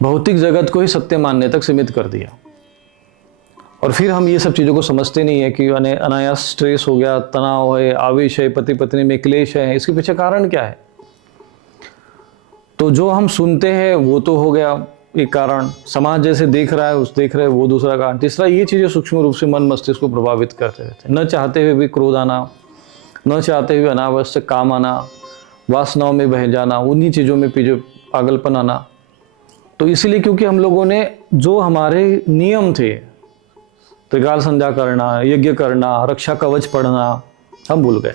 भौतिक जगत को ही सत्य मानने तक सीमित कर दिया। और फिर हम ये सब चीज़ों को समझते नहीं है कि अनायास स्ट्रेस हो गया, तनाव है, आवेश है, पति पत्नी में क्लेश है, इसके पीछे कारण क्या है? तो जो हम सुनते हैं वो तो हो गया एक कारण, समाज जैसे देख रहा है उस देख रहे वो दूसरा कारण, तीसरा ये चीज़ें सूक्ष्म रूप से मन मस्तिष्क को प्रभावित करते रहते हैं। न चाहते हुए भी क्रोध आना, न चाहते हुए अनावश्यक काम आना, वासनाओं में बह जाना, उन्हीं चीज़ों में पीछे पागलपन आना। तो इसलिए क्योंकि हम लोगों ने जो हमारे नियम थे, त्रिकाल संध्या करना, यज्ञ करना, रक्षा कवच पढ़ना, हम भूल गए।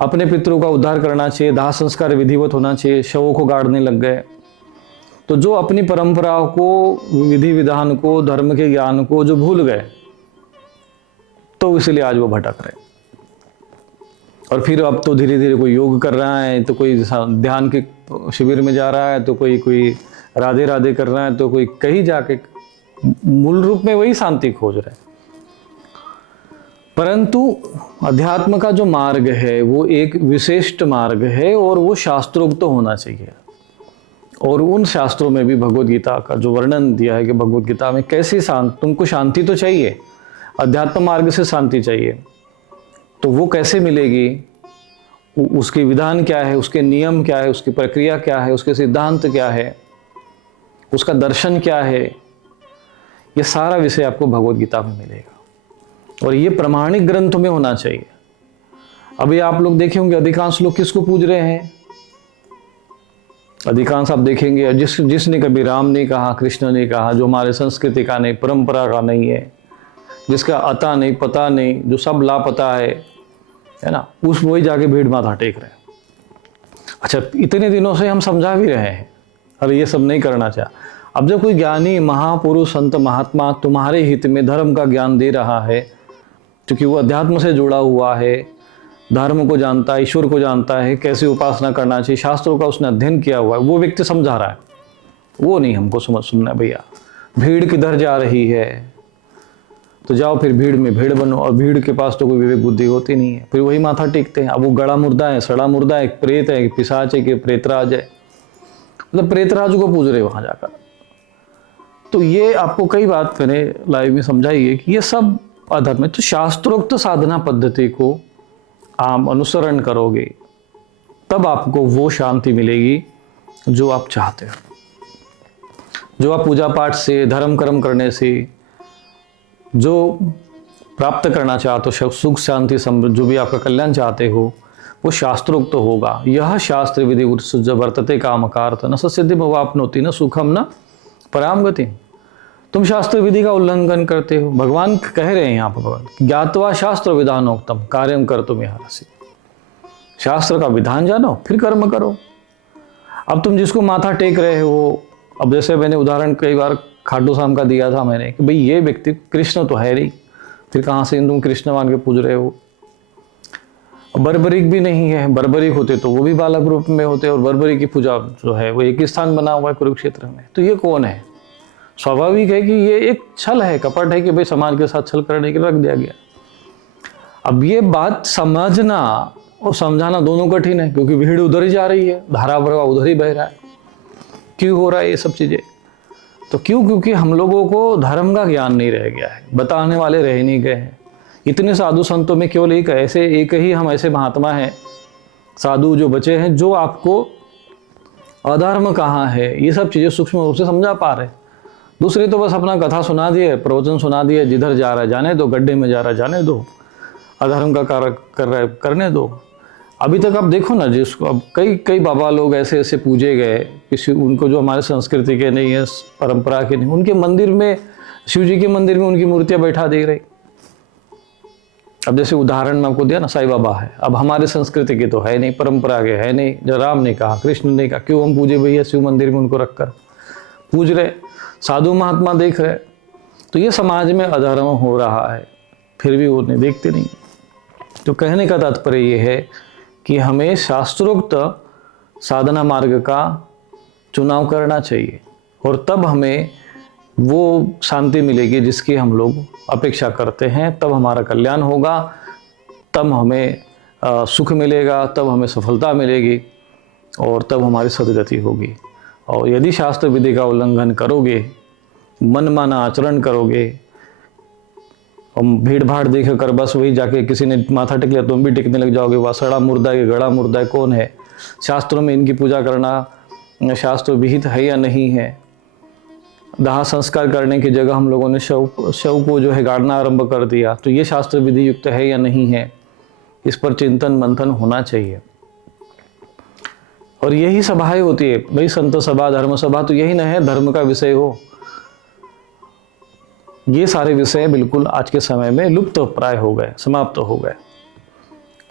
अपने पितरों का उद्धार करना चाहिए, दाह संस्कार विधिवत होना चाहिए, शवों को गाड़ने लग गए। तो जो अपनी परंपराओं को, विधि विधान को, धर्म के ज्ञान को जो भूल गए, तो इसलिए आज वो भटक रहे। और फिर अब तो धीरे धीरे कोई योग कर रहा है, तो कोई ध्यान के शिविर में जा रहा है, तो कोई राधे राधे कर रहा है, तो कोई कहीं जाके मूल रूप में वही शांति खोज रहे हैं। परंतु अध्यात्म का जो मार्ग है वो एक विशिष्ट मार्ग है और वो शास्त्रोक्त तो होना चाहिए। और उन शास्त्रों में भी भगवद गीता का जो वर्णन दिया है कि भगवद गीता में कैसी तुमको शांति तो चाहिए, अध्यात्म मार्ग से शांति चाहिए, तो वो कैसे मिलेगी, उसके विधान क्या है, उसके नियम क्या है, उसकी प्रक्रिया क्या है, उसके सिद्धांत क्या है, उसका दर्शन क्या है, ये सारा विषय आपको भगवद गीता में मिलेगा। और ये प्रमाणिक ग्रंथों में होना चाहिए। अभी आप लोग देखे होंगे अधिकांश लोग किसको पूज रहे हैं? अधिकांश आप देखेंगे जिसने कभी राम नहीं कहा, कृष्ण नहीं कहा, जो हमारे संस्कृति का नहीं, परंपरा का नहीं है, जिसका अता नहीं, पता नहीं, जो सब लापता है ना, उस वही जाके भीड़ माथा टेक रहे हैं। अच्छा, इतने दिनों से हम समझा भी रहे हैं, अरे ये सब नहीं करना चाहिए। अब जब कोई ज्ञानी महापुरुष संत महात्मा तुम्हारे हित में धर्म का ज्ञान दे रहा है, क्योंकि वो अध्यात्म से जुड़ा हुआ है, धर्म को जानता है, ईश्वर को जानता है, कैसे उपासना करना चाहिए, शास्त्रों का उसने अध्ययन किया हुआ है, वो व्यक्ति समझा रहा है, वो नहीं हमको सुनना भैया। भीड़ किधर जा रही है, तो जाओ फिर भीड़ में भीड़ बनो। और भीड़ के पास तो कोई विवेक बुद्धि होती नहीं है, फिर वही माथा टेकते हैं। अब वो गड़ा मुर्दा है, सड़ा मुर्दा है, एक प्रेत है, एक पिशाच है, कि प्रेतराज है, मतलब प्रेतराज को पूज रहे वहां जाकर। तो ये आपको कई बात मैंने लाइव में समझाई कि ये सब अधर्म है। तो शास्त्रोक्त साधना पद्धति को आप अनुसरण करोगे तब आपको वो शांति मिलेगी जो आप चाहते हो, जो आप पूजा पाठ से, धर्म कर्म करने से जो प्राप्त करना चाहते हो, सुख शांति समृद्धि, जो भी आपका कल्याण चाहते हो, वो शास्त्रोक्त होगा। यह शास्त्र विधि उत्सुज वर्तते कामकार्थ न सिद्धि भवाप्नोति न सुखम न पराम गति। तुम शास्त्र विधि का उल्लंघन करते हो। भगवान कह रहे हैं यहाँ पर, भगवान ज्ञातवा शास्त्र विधानोक्तम कार्यम कर तुम यहाँ रसी। शास्त्र का विधान जानो फिर कर्म करो। अब तुम जिसको माथा टेक रहे हो, अब जैसे मैंने उदाहरण कई बार खाटू श्याम का दिया था मैंने कि भाई ये व्यक्ति कृष्ण तो है नहीं, फिर कहाँ से तुम कृष्ण मान के पूज रहे हो। बर्बरिक भी नहीं है, बर्बरिक होते तो वो भी बालक रूप में होते, और बर्बरिक की पूजा जो है वो एक ही स्थान बना हुआ है कुरुक्षेत्र में। तो ये कौन है? स्वाभाविक है कि ये एक छल है, कपट है कि भाई समाज के साथ छल करने के लिए रख दिया गया। अब ये बात समझना और समझाना दोनों कठिन है, क्योंकि भीड़ उधर ही जा रही है, धारा प्रवाह उधर ही बह रहा है। क्यों हो रहा है ये सब चीजें? तो क्यों? क्योंकि हम लोगों को धर्म का ज्ञान नहीं रह गया है, बताने वाले रह नहीं गए हैं। इतने साधु संतों में केवल एक ही हम ऐसे महात्मा हैं, साधु जो बचे हैं, जो आपको अधर्म कहाँ है ये सब चीजें सूक्ष्म रूप से समझा पा रहे। दूसरे तो बस अपना कथा सुना दिए, प्रवचन सुना दिए, जिधर जा रहा है जाने दो, गड्ढे में जा रहा है जाने दो, अधर्म का कार्य कर रहा है करने दो। अभी तक आप देखो ना, जिसको अब कई बाबा लोग ऐसे पूजे गए, किसी उनको जो हमारे संस्कृति के नहीं है, परंपरा के नहीं, उनके मंदिर में, शिव जी के मंदिर में उनकी मूर्तियां बैठा दे रही। अब जैसे उदाहरण में आपको दिया ना, साईं बाबा है, अब हमारे संस्कृति के तो है नहीं, परंपरा के है नहीं, जो राम ने कहा, कृष्ण ने कहा, क्यों हम पूजे भैया शिव मंदिर में उनको रखकर पूज रहे, साधु महात्मा देख रहे। तो ये समाज में अधर्म हो रहा है, फिर भी वो नहीं देखते नहीं। तो कहने का तात्पर्य ये है कि हमें शास्त्रोक्त साधना मार्ग का चुनाव करना चाहिए, और तब हमें वो शांति मिलेगी जिसकी हम लोग अपेक्षा करते हैं। तब हमारा कल्याण होगा, तब हमें सुख मिलेगा, तब हमें सफलता मिलेगी, और तब हमारी सदगति होगी। और यदि शास्त्र विधि का उल्लंघन करोगे, मनमाना आचरण करोगे और भीड़ भाड़ देख कर बस वही जाके किसी ने माथा टेक लिया तुम भी टेकने लग जाओगे, वह सड़ा मुर्दा है गड़ा मुर्दा है, कौन है, शास्त्रों में इनकी पूजा करना शास्त्र विहित है या नहीं है। दाह संस्कार करने की जगह हम लोगों ने शव को जो है गाड़ना आरंभ कर दिया, तो ये शास्त्र विधि युक्त है या नहीं है, इस पर चिंतन मंथन होना चाहिए। और यही सभाएं होती है भाई, संत सभा धर्म सभा, तो यही न है धर्म का विषय हो। ये सारे विषय बिल्कुल आज के समय में लुप्त प्राय हो गए, समाप्त हो गए।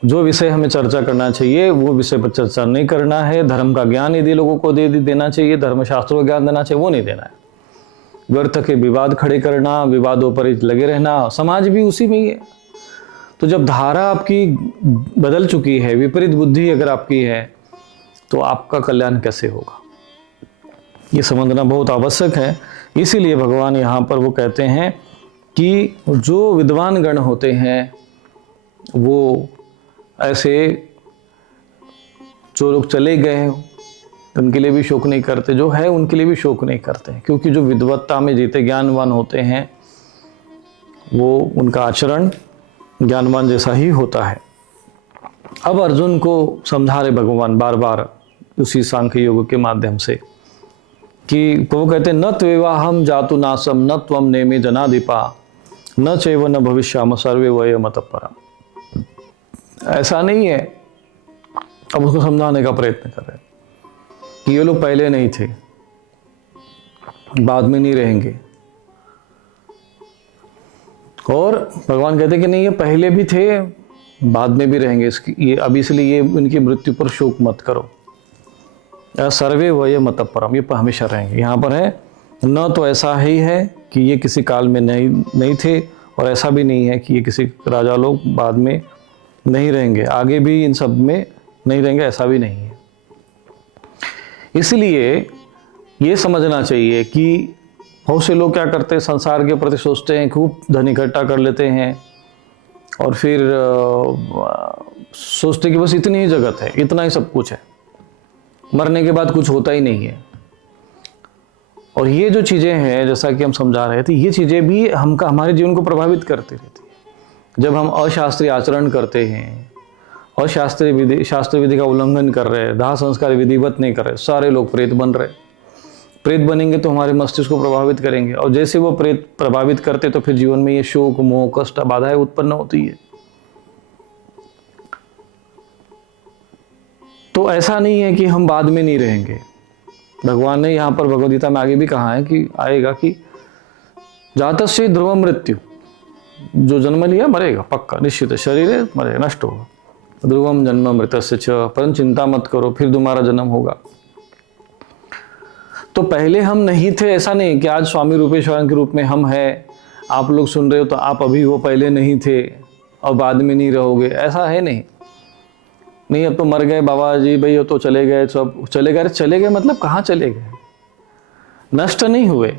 जो विषय हमें चर्चा करना चाहिए वो विषय पर चर्चा नहीं करना है। धर्म का ज्ञान यदि लोगों को देना चाहिए, धर्मशास्त्रों का ज्ञान देना चाहिए, वो नहीं देना है। व्यर्थ के विवाद खड़े करना, विवादों पर लगे रहना, समाज भी उसी में ही है। तो जब धारा आपकी बदल चुकी है, विपरीत बुद्धि अगर आपकी है, तो आपका कल्याण कैसे होगा, ये समझना बहुत आवश्यक है। इसीलिए भगवान यहाँ पर वो कहते हैं कि जो विद्वान गण होते हैं वो ऐसे, जो लोग चले गए उनके लिए भी शोक नहीं करते, जो है उनके लिए भी शोक नहीं करते, क्योंकि जो विद्वत्ता में जीते ज्ञानवान होते हैं वो उनका आचरण ज्ञानवान जैसा ही होता है। अब अर्जुन को समझा रहे भगवान बार बार उसी सांख्य योग के माध्यम से कि वो कहते हैं न त्वेवाहम जातु नासम न त्वम नेमे जनाधिपा न चैव न भविष्याम सर्वे वय मतः परम। ऐसा नहीं है। अब उसको समझाने का प्रयत्न कर रहे हैं कि ये लोग पहले नहीं थे, बाद में नहीं रहेंगे। और भगवान कहते कि नहीं, ये पहले भी थे, बाद में भी रहेंगे। ये अब इसलिए ये इनकी मृत्यु पर शोक मत करो। सर्वे वय मतः परम, ये हमेशा रहेंगे। यहाँ पर है न तो ऐसा ही है कि ये किसी काल में नहीं थे, और ऐसा भी नहीं है कि ये किसी राजा लोग बाद में नहीं रहेंगे, आगे भी इन सब में नहीं रहेंगे, ऐसा भी नहीं है। इसलिए ये समझना चाहिए कि बहुत से लोग क्या करते हैं, संसार के प्रति सोचते हैं, खूब धन इकट्ठा कर लेते हैं और फिर सोचते कि बस इतनी ही जगत है, इतना ही सब कुछ है, मरने के बाद कुछ होता ही नहीं है। और ये जो चीज़ें हैं, जैसा कि हम समझा रहे थे, ये चीज़ें भी हमारे जीवन को प्रभावित करती रहती है। जब हम अशास्त्रीय आचरण करते हैं, शास्त्र विधि का उल्लंघन कर रहे हैं, दाह संस्कार विधिवत नहीं कर रहे, सारे लोग प्रेत बन रहे। प्रेत बनेंगे तो हमारे मस्तिष्क को प्रभावित करेंगे, और जैसे वो प्रेत प्रभावित करते तो फिर जीवन में ये शोक मोह कष्ट बाधाएं उत्पन्न होती है। तो ऐसा नहीं है कि हम बाद में नहीं रहेंगे। भगवान ने यहाँ पर भगवद गीता में आगे भी कहा है कि आएगा कि जातस्य ध्रुवम मृत्यु, जो जन्म लिया मरेगा पक्का, निश्चित है, शरीर है मरेगा, नष्ट होगा। ध्रुवम जन्म मृतस्य च, परंतु चिंता मत करो, फिर तुम्हारा जन्म होगा। तो पहले हम नहीं थे, ऐसा नहीं कि आज स्वामी रूपेश्वरन के रूप में हम हैं, आप लोग सुन रहे हो तो आप अभी वो पहले नहीं थे और बाद में नहीं रहोगे, ऐसा है नहीं। नहीं अब तो मर गए बाबा जी, भाई वो तो चले गए, सब चले गए। चले गए मतलब कहाँ चले गए? नष्ट नहीं हुए,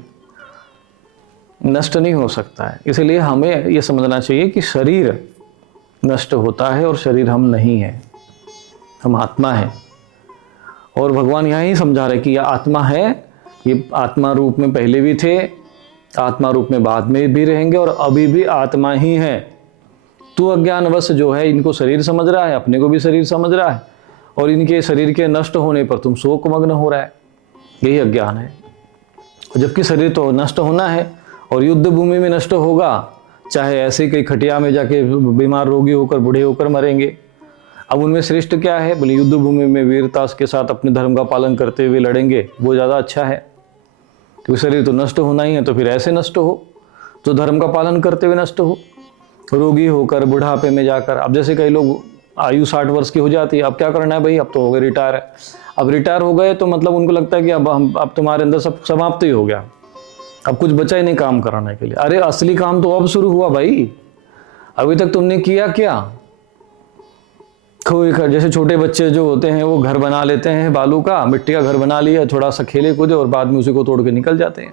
नष्ट नहीं हो सकता है। इसलिए हमें ये समझना चाहिए कि शरीर नष्ट होता है और शरीर हम नहीं है, हम आत्मा है। और भगवान यहाँ ही समझा रहे कि यह आत्मा है, ये आत्मा रूप में पहले भी थे, आत्मा रूप में बाद में भी रहेंगे, और अभी भी आत्मा ही है। तू अज्ञानवश जो है इनको शरीर समझ रहा है, अपने को भी शरीर समझ रहा है, और इनके शरीर के नष्ट होने पर तुम शोकमग्न हो रहा है, यही अज्ञान है। जबकि शरीर तो नष्ट होना है और युद्ध भूमि में नष्ट होगा, चाहे ऐसे कई खटिया में जाके बीमार रोगी होकर बूढ़े होकर मरेंगे। अब उनमें श्रेष्ठ क्या है? बोले युद्ध भूमि में वीरता के साथ अपने धर्म का पालन करते हुए लड़ेंगे, वो ज़्यादा अच्छा है। क्योंकि शरीर तो नष्ट होना ही है, तो फिर ऐसे नष्ट हो जो धर्म का पालन करते हुए नष्ट हो, रोगी होकर बुढ़ापे में जाकर। अब जैसे कई लोग आयु 60 वर्ष की हो जाती है, अब क्या करना है भाई, अब तो हो गए रिटायर है। अब रिटायर हो गए तो मतलब उनको लगता है कि अब तुम्हारे अंदर सब समाप्त ही हो गया, अब कुछ बचा ही नहीं काम कराने के लिए। अरे असली काम तो अब शुरू हुआ भाई, अभी तक तुमने किया क्या? जैसे छोटे बच्चे जो होते हैं वो घर बना लेते हैं, बालू का मिट्टी का घर बना लिया, थोड़ा सा खेले कूदे और बाद में उसी को तोड़ के निकल जाते हैं।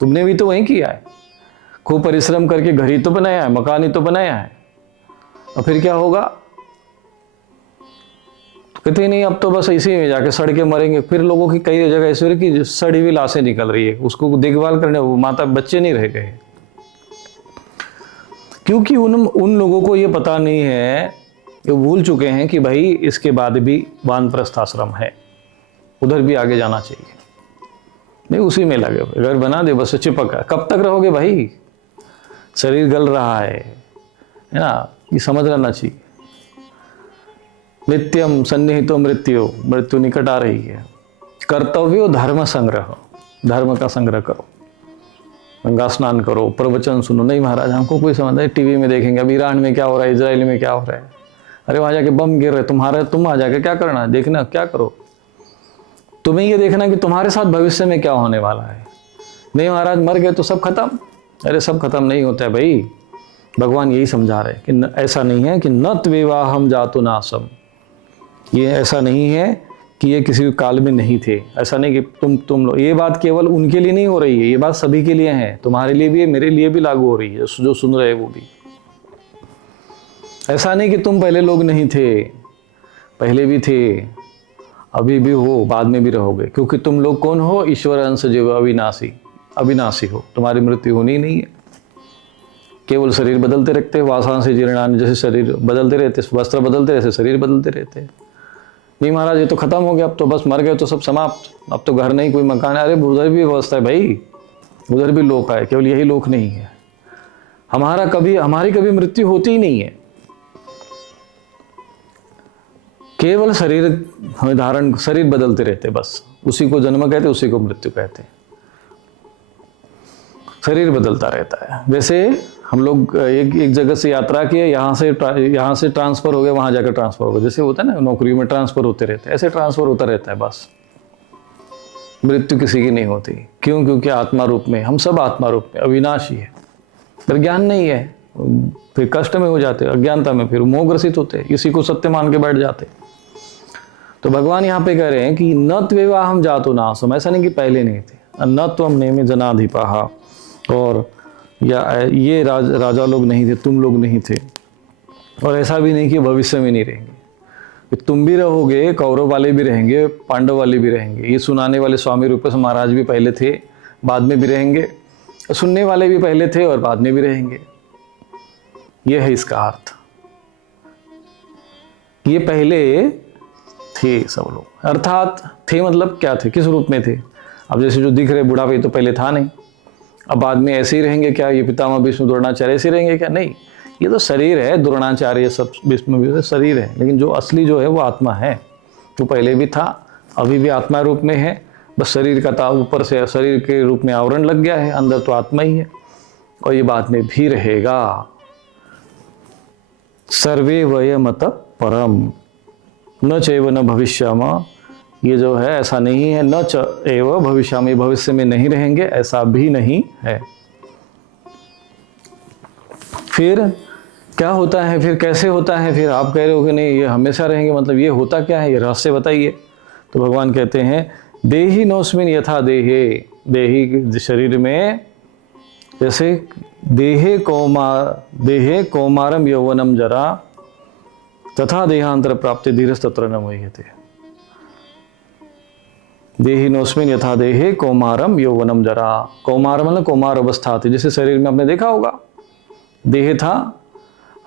तुमने भी तो वही किया है, खूब परिश्रम करके घर ही तो बनाया है, मकान ही तो बनाया है, और फिर क्या होगा? कहते नहीं अब तो बस इसी में जाके सड़ के मरेंगे। फिर लोगों की कई जगह ऐसी हो रही कि सड़ी हुई लाशें निकल रही है, उसको देखभाल करने वो माता बच्चे नहीं रह गए, क्योंकि उन लोगों को ये पता नहीं है, ये भूल चुके हैं कि भाई इसके बाद भी वानप्रस्थ आश्रम है, उधर भी आगे जाना चाहिए। नहीं उसी में लगे, घर बना दे बस चिपक। कब तक रहोगे भाई, शरीर गल रहा है ना, ये समझ लेना चाहिए। नित्यम सन्निहितो मृत्यु, मृत्यु निकट आ रही है। कर्तव्यो धर्म संग्रह, धर्म का संग्रह करो, गंगा स्नान करो, प्रवचन सुनो। नहीं महाराज हमको कोई समझ नहीं, टीवी में देखेंगे अब ईरान में क्या हो रहा है, इजराइल में क्या हो रहा है, अरे वहां जाके बम गिर रहे, तुम आ जाके क्या करना, देखना क्या करो, तुम्हें ये देखना कि तुम्हारे साथ भविष्य में क्या होने वाला है। नहीं महाराज मर गए तो सब खत्म, अरे सब खत्म नहीं होता है भाई। भगवान यही समझा रहे कि ऐसा नहीं है कि न विवाहम जातु नासम, ये ऐसा नहीं है कि ये किसी काल में नहीं थे। ऐसा नहीं कि तुम लोग, ये बात केवल उनके लिए नहीं हो रही है, ये बात सभी के लिए है, तुम्हारे लिए भी है, मेरे लिए भी लागू हो रही है, जो सुन रहे हैं वो भी। ऐसा नहीं कि तुम पहले लोग नहीं थे, पहले भी थे, अभी भी हो, बाद में भी रहोगे, क्योंकि तुम लोग कौन हो, ईश्वर अंश जीव, अविनाशी, अविनाशी हो, तुम्हारी मृत्यु होनी नहीं है। केवल शरीर बदलते रखते हो, वासना से जीर्णानि, जैसे शरीर बदलते रहते, वस्त्र बदलते रहते, शरीर बदलते रहते। नहीं महाराज ये तो खत्म हो गया, अब तो बस मर गए तो सब समाप्त, अब तो घर नहीं, कोई मकान है, अरे उधर भी व्यवस्था है भाई, उधर भी लोक है, केवल यही लोक नहीं है। हमारी कभी मृत्यु होती ही नहीं है, केवल शरीर धारण, शरीर बदलते रहते, बस उसी को जन्म कहते, उसी को मृत्यु कहते, शरीर बदलता रहता है। वैसे हम लोग एक जगह से यात्रा किए, यहाँ से ट्रांसफर हो गया, वहां जाकर ट्रांसफर हो गया, जैसे होता है ना नौकरी में ट्रांसफर होते रहते हैं, ऐसे ट्रांसफर होता रहता है बस। मृत्यु किसी की नहीं होती, क्यों? क्योंकि आत्मा रूप में, हम सब आत्मा रूप में अविनाशी है, पर ज्ञान नहीं है, फिर कष्ट में हो जाते, अज्ञानता में फिर मोहग्रसित होते, इसी को सत्य मान के बैठ जाते। तो भगवान यहाँ पे कह रहे हैं कि न त्वेवाहम जातु नासम, ऐसा नहीं कि पहले नहीं थे, न त्वम नेमि जनाधिपाः, और या ये राजा लोग नहीं थे, तुम लोग नहीं थे, और ऐसा भी नहीं कि भविष्य में नहीं रहेंगे, तुम भी रहोगे, कौरव वाले भी रहेंगे, पांडव वाले भी रहेंगे। ये सुनाने वाले स्वामी रूपेश महाराज भी पहले थे, बाद में भी रहेंगे, सुनने वाले भी पहले थे और बाद में भी रहेंगे। ये है इसका अर्थ, ये पहले थे सब लोग, अर्थात थे मतलब क्या थे, किस रूप में थे। अब जैसे जो दिख रहे बुढ़ापे तो पहले था नहीं, अब बाद में ऐसे ही रहेंगे क्या, ये पितामह भीष्म द्रोणाचार्य ऐसे रहेंगे क्या? नहीं, ये तो शरीर है, द्रोणाचार्य सब भीष्म भी शरीर है, लेकिन जो असली जो है वो आत्मा है, जो पहले भी था, अभी भी आत्मा रूप में है, बस शरीर का ऊपर से शरीर के रूप में आवरण लग गया है, अंदर तो आत्मा ही है, और ये बाद में भी रहेगा। सर्वे वयमत परम न चैव न भविष्यामः, ये जो है ऐसा नहीं है, न च एव भविष्यामि, भविष्य में नहीं रहेंगे, ऐसा भी नहीं है। फिर क्या होता है, फिर कैसे होता है? फिर आप कह रहे हो कि नहीं ये हमेशा रहेंगे, मतलब ये होता क्या है, ये रहस्य बताइए। तो भगवान कहते हैं देहि नोस्मिन यथा देहे, देही शरीर में जैसे देहे कौमारम यौवनम जरा तथा देहांतर प्राप्ति धीरस तत्र न मुह्यते। देहि नोस्मिन यथा देहे कौमारम यौवनम जरा, कौमार मतलब कौमार अवस्था थी, जैसे शरीर में आपने देखा होगा, देह था,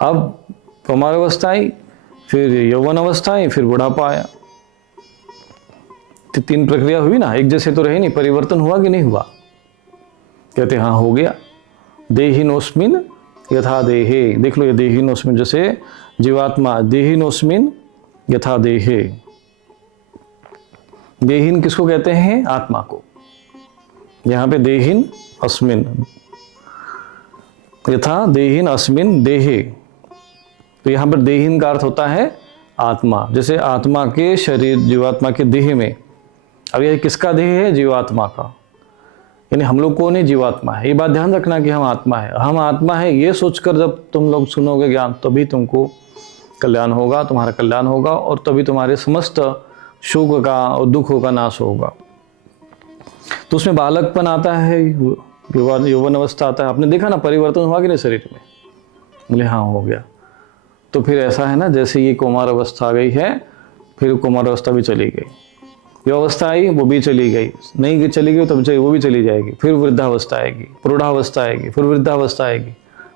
अब कौमार अवस्था आई, फिर यौवन अवस्था आई, फिर बुढ़ापा आया। तो तीन प्रक्रिया हुई ना, एक जैसे तो रहे नहीं, परिवर्तन हुआ कि नहीं हुआ? कहते हाँ हो गया। देहिनोस्मिन यथा देहे, देख लो ये देहिनोस्मिन, जैसे जीवात्मा, देहिनोस्मिन यथा देहे, देहिन किसको कहते हैं? आत्मा को। यहां पे देहिन अस्मिन, यथा देहिन अस्मिन देहे, तो यहां पर देहिन का अर्थ होता है आत्मा, जैसे आत्मा के शरीर, जीवात्मा के देह में। अब यह किसका देह है? जीवात्मा का, यानी हम लोग कौन है? जीवात्मा है। ये बात ध्यान रखना कि हम आत्मा है, हम आत्मा है, ये सोचकर जब तुम लोग सुनोगे ज्ञान, तभी तुमको कल्याण होगा, तुम्हारा कल्याण होगा, और तभी तुम्हारे समस्त शोक का और दुखों का नाश होगा। तो उसमें बालकपन आता है, यौवन अवस्था आता है, आपने देखा ना परिवर्तन हुआ कि नहीं शरीर में? बोले हाँ हो गया। तो फिर ऐसा है ना, जैसे ये कौमार अवस्था आ गई है, फिर कुमारावस्था भी चली गई, जो अवस्था आई वो भी चली गई, नहीं चली गई तब वो भी चली जाएगी, फिर वृद्धावस्था आएगी, प्रौढ़ावस्था आएगी, फिर वृद्धावस्था आएगी।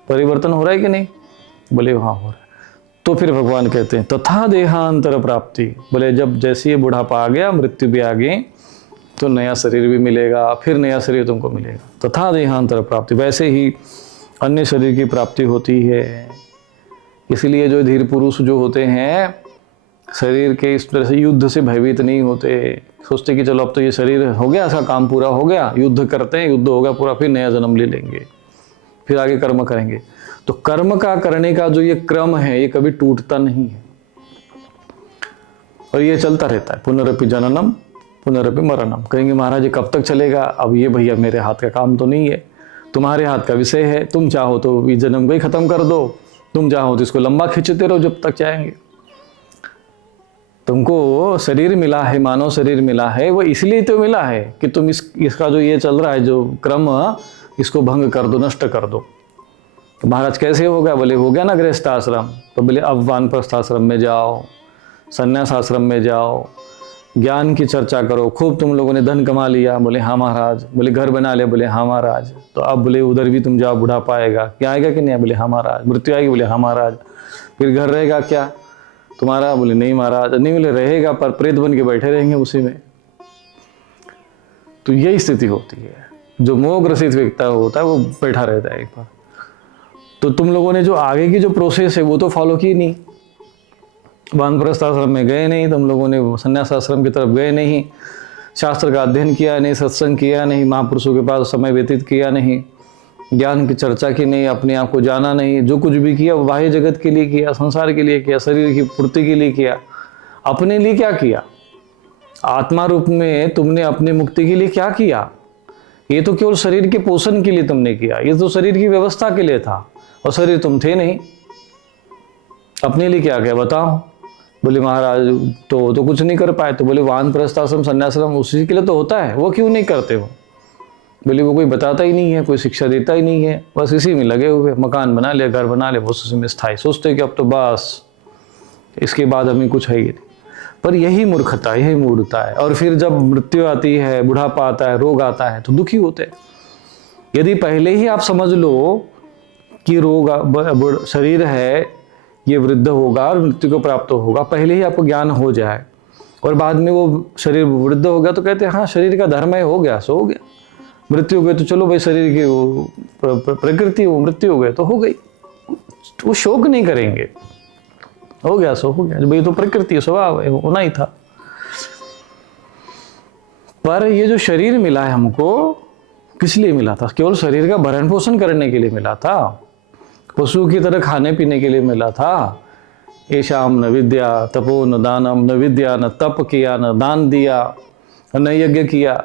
परिवर्तन हो रहा है कि नहीं? बोले हाँ हो रहा है। तो फिर भगवान कहते हैं तथा देहांतर प्राप्ति, बोले जब जैसे ये बुढ़ापा आ गया, मृत्यु भी आ गई, तो नया शरीर भी मिलेगा, फिर नया शरीर तुमको मिलेगा। तथा देहांतर प्राप्ति, वैसे ही अन्य शरीर की प्राप्ति होती है। इसलिए जो धीर पुरुष जो होते हैं शरीर के इस तरह से युद्ध से भयभीत नहीं होते, सोचते कि चलो अब तो ये शरीर हो गया, ऐसा काम पूरा हो गया, युद्ध करते हैं, युद्ध हो गया पूरा, फिर नया जन्म ले लेंगे, फिर आगे कर्म करेंगे। तो कर्म का करने का जो ये क्रम है ये कभी टूटता नहीं है और ये चलता रहता है। पुनरपि जननम पुनरपि मरणम। कहेंगे महाराज ये कब तक चलेगा? अब ये भैया मेरे हाथ का काम तो नहीं है, तुम्हारे हाथ का विषय है। तुम चाहो तो इस जन्म को ही खत्म कर दो, तुम चाहो तो इसको लंबा खींचते रहो जब तक चाहेंगे। तुमको शरीर मिला है, मानव शरीर मिला है, वो इसलिए तो मिला है कि तुम इसका जो ये चल रहा है जो क्रम, इसको भंग कर दो, नष्ट कर दो। तो महाराज कैसे होगा? बोले हो गया ना गृहस्थ आश्रम, तो बोले अब वानप्रस्थ आश्रम में जाओ, संन्यास आश्रम में जाओ, ज्ञान की चर्चा करो, खूब तुम लोगों ने धन कमा लिया, बोले हाँ महाराज, बोले घर बना लिया, बोले हाँ महाराज, तो अब बोले उधर भी तुम जाओ, बुढ़ापा आएगा, क्या आएगा कि नहीं? बोले हाँ महाराज। मृत्यु आएगी? बोले हाँ महाराज। फिर घर रहेगा क्या तुम्हारा? बोले नहीं महाराज। नहीं बोले रहेगा, पर प्रेत बन के बैठे रहेंगे उसी में। तो यही स्थिति होती है, जो मोह ग्रसित व्यक्ति होता है वो बैठा रहता है एक बार। तो तुम लोगों ने जो आगे की जो प्रोसेस है वो तो फॉलो की नहीं, वानप्रस्थ आश्रम में गए नहीं, तुम लोगों ने संन्यास आश्रम की तरफ गए नहीं, शास्त्र का अध्ययन किया नहीं, सत्संग किया नहीं, महापुरुषों के पास समय व्यतीत किया नहीं, ज्ञान की चर्चा की नहीं, अपने आप को जाना नहीं। जो कुछ भी किया वो बाह्य जगत के लिए किया, संसार के लिए किया, शरीर की पूर्ति के लिए किया। अपने लिए क्या किया? आत्मा रूप में तुमने अपनी मुक्ति के लिए क्या किया? ये तो केवल शरीर के पोषण के लिए तुमने किया, ये तो शरीर की व्यवस्था के लिए था और शरीर तुम थे नहीं। अपने लिए क्या किया बताओ? बोले महाराज तो कुछ नहीं कर पाए। तो बोले वानप्रस्थ आश्रम संन्यासाश्रम उसी के लिए तो होता है, वो क्यों नहीं करते हो? बोले वो कोई बताता ही नहीं है, कोई शिक्षा देता ही नहीं है, बस इसी में लगे हुए, मकान बना लिया, घर बना लिया, बस उसी में स्थायी, सोचते कि अब तो बस इसके बाद हमें कुछ है ही नहीं। पर यही मूर्खता, यही मूढ़ता है। और फिर जब मृत्यु आती है, बुढ़ापा आता है, रोग आता है, तो दुखी होते हैं। यदि पहले ही आप समझ लो कि रोग शरीर है, ये वृद्ध होगा और मृत्यु को प्राप्त होगा, पहले ही आपको ज्ञान हो जाए और बाद में वो शरीर वृद्ध हो गया तो कहते हैं हाँ शरीर का धर्म है, हो गया सो हो गया। मृत्यु हो गई तो चलो भाई शरीर की वो प्रकृति, वो मृत्यु हो गई तो हो गई, वो शोक नहीं करेंगे, हो गया सो हो गया, भाई तो प्रकृति स्वभाव है, होना ही था। पर ये जो शरीर मिला है हमको, किस लिए मिला था? केवल शरीर का भरण पोषण करने के लिए मिला था, पशु की तरह खाने पीने के लिए मिला था। ऐशाम न विद्या तपो न दानम, न विद्या न तप किया, न दान दिया, न यज्ञ किया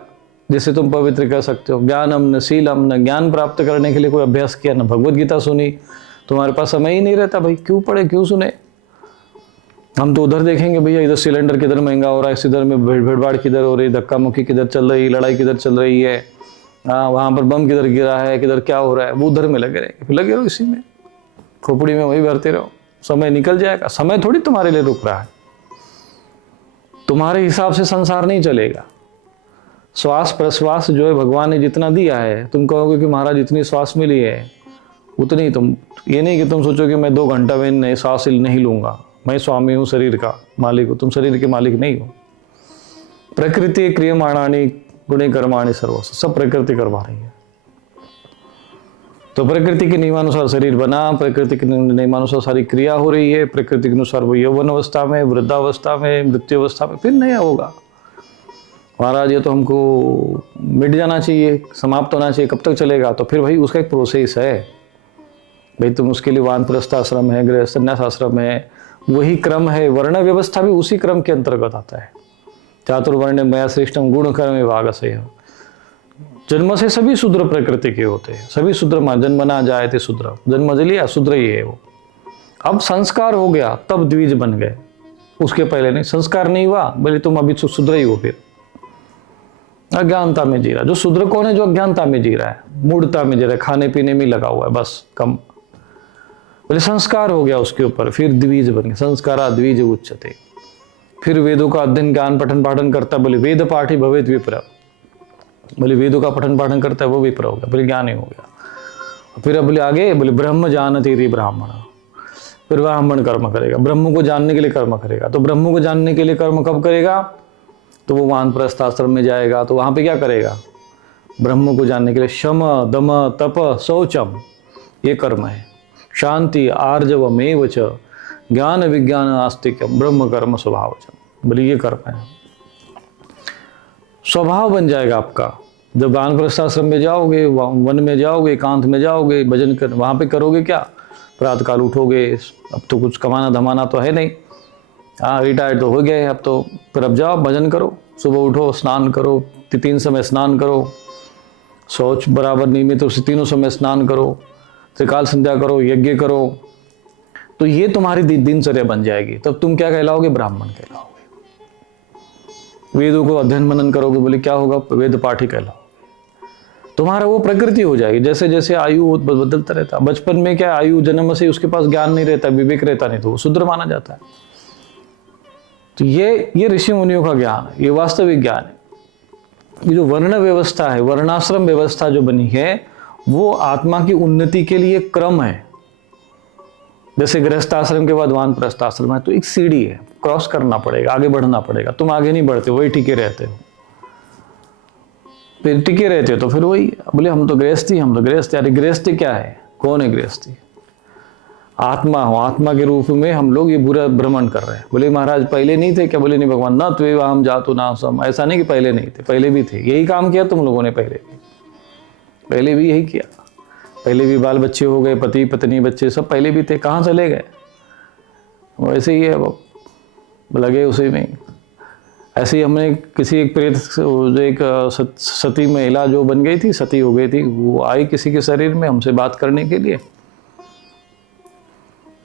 जिसे तुम पवित्र कर सकते हो, ज्ञानम न शीलम, न ज्ञान प्राप्त करने के लिए कोई अभ्यास किया, न भगवत गीता सुनी। तुम्हारे पास समय ही नहीं रहता, भाई क्यों पढ़े, क्यों सुने? हम तो उधर देखेंगे भैया, इधर सिलेंडर किधर महंगा हो रहा है, इधर में भीड़भाड़ किधर हो रही, धक्का मुक्की किधर चल रही, लड़ाई किधर चल रही है, हाँ वहाँ पर बम किधर गिरा है, किधर क्या हो रहा है, वो उधर में लगे रहेंगे, फिर लगे रहो इसी में, खोपड़ी में वही भरते रहो, समय निकल जाएगा। समय थोड़ी तुम्हारे लिए रुक रहा है, तुम्हारे हिसाब से संसार नहीं चलेगा। श्वास प्रश्वास जो है भगवान ने जितना दिया है, तुम कहोगे कि महाराज इतनी श्वास मिली है, उतनी तुम, ये नहीं कि तुम सोचो कि मैं 2 घंटा में नहीं श्वास नहीं लूंगा, मैं स्वामी हूँ, शरीर का मालिक हूँ। तुम शरीर के मालिक नहीं हो। प्रकृति क्रियमाणानि गुणे कर्माणि सर्वस्व, सब प्रकृति करवा रही है। तो प्रकृति के नियमानुसार शरीर बना, प्रकृति के नियमानुसार सारी क्रिया हो रही है, प्रकृति के अनुसार वो यौवन अवस्था में, वृद्धावस्था में, मृत्यु अवस्था में फिर नया होगा। महाराज ये तो हमको मिट जाना चाहिए, समाप्त होना चाहिए, कब तक चलेगा? तो फिर भाई उसका एक प्रोसेस है भाई, तुम उसके लिए वानप्रस्थ आश्रम है, गृह संन्यास आश्रम है, वही क्रम है। वर्ण व्यवस्था भी उसी क्रम के अंतर्गत आता है। चातुर्वर्ण मया श्रेष्ठम गुण कर्म विभागस्य। जन्म से सभी शूद्र प्रकृति के होते हैं, सभी शूद्र मां, जन्म ना जाए थे शूद्र, जन्म लिया शूद्र ही है वो। अब संस्कार हो गया तब द्विज बन गए, उसके पहले नहीं। संस्कार नहीं हुआ बोले तुम अभी शूद्र ही हो, फिर अज्ञानता में जी रहा। जो शूद्र कौन है? जो अज्ञानता में जी रहा है, मूढ़ता में जी रहा है, खाने पीने में लगा हुआ है बस कम। बोले संस्कार हो गया उसके ऊपर, फिर द्विज बन गए। संस्कारा द्विज उच्चते, फिर वेदों का अध्ययन ज्ञान पठन पाठन करता है, बोले वेद पाठी भवेत विप्र, बोले वेदों का पठन पाठन करता है वो विप्र हो गया, बोले ज्ञानी हो गया। फिर अब बोले आगे, बोले ब्रह्म जानति रि ब्राह्मण, फिर ब्राह्मण कर्म करेगा, ब्रह्म को जानने के लिए कर्म करेगा। तो ब्रह्म को जानने के लिए कर्म कब करेगा? तो वो वानप्रस्थ आश्रम में जाएगा, तो वहां पे क्या करेगा? ब्रह्म को जानने के लिए शम दम तप शौचम, ये कर्म है। शांति आर्जवमेव च ज्ञान विज्ञान आस्तिक्यम ब्रह्म कर्म स्वभावचम, बोले ये कर्म है। स्वभाव बन जाएगा आपका। जब वानप्रस्थ आश्रम में जाओगे, वन में जाओगे, एकांत में जाओगे, भजन कर वहाँ पे करोगे क्या? प्रातःकाल उठोगे, अब तो कुछ कमाना धमाना तो है नहीं, हाँ रिटायर्ड तो हो गए अब तो, फिर अब जाओ भजन करो, सुबह उठो, स्नान करो, 3 समय स्नान करो, शौच बराबर नियमित उसे 3 समय स्नान करो, त्रिकाल संध्या करो, यज्ञ करो, तो ये तुम्हारी दिनचर्या बन जाएगी। तब तुम क्या कहलाओगे? ब्राह्मण कहलाओगे। वेदों को अध्ययन मनन करोगे, बोले क्या होगा? वेद पाठी कहलाओगे। तुम्हारा वो प्रकृति हो जाएगी। जैसे जैसे आयु बदलता रहता, बचपन में क्या आयु जन्म से उसके पास ज्ञान नहीं रहता, विवेक रहता नहीं, तो वो शूद्र माना जाता है। तो ये ऋषि मुनियों का ज्ञान है, ये वास्तविक ज्ञान है। ये जो वर्ण व्यवस्था है, वर्णाश्रम व्यवस्था जो बनी है, वो आत्मा की उन्नति के लिए क्रम है। जैसे गृहस्थ आश्रम के बाद वानप्रस्थ आश्रम है, तो एक सीढ़ी है, क्रॉस करना पड़ेगा, आगे बढ़ना पड़ेगा। तुम आगे नहीं बढ़ते, वही टिके रहते हो, फिर टिके रहते हो तो फिर वही बोले हम तो गृहस्थी, हम तो गृहस्थी। अरे गृहस्थी क्या है? कौन है गृहस्थी? आत्मा हो, आत्मा के रूप में हम लोग ये बुरा भ्रमण कर रहे हैं। बोले महाराज पहले नहीं थे क्या? बोले नहीं भगवान, ना त्वे हम जातु ना सम, ऐसा नहीं कि पहले नहीं थे, पहले भी थे। यही काम किया तुम लोगों ने, पहले भी यही किया। पहले भी बाल बच्चे हो गए, पति पत्नी बच्चे सब पहले भी थे, कहाँ चले गए? वैसे ही है, वो लगे उसी में। ऐसे ही हमने किसी एक प्रेत, जो एक सती महिला जो बन गई थी, सती हो गई थी, वो आई किसी के शरीर में हमसे बात करने के लिए।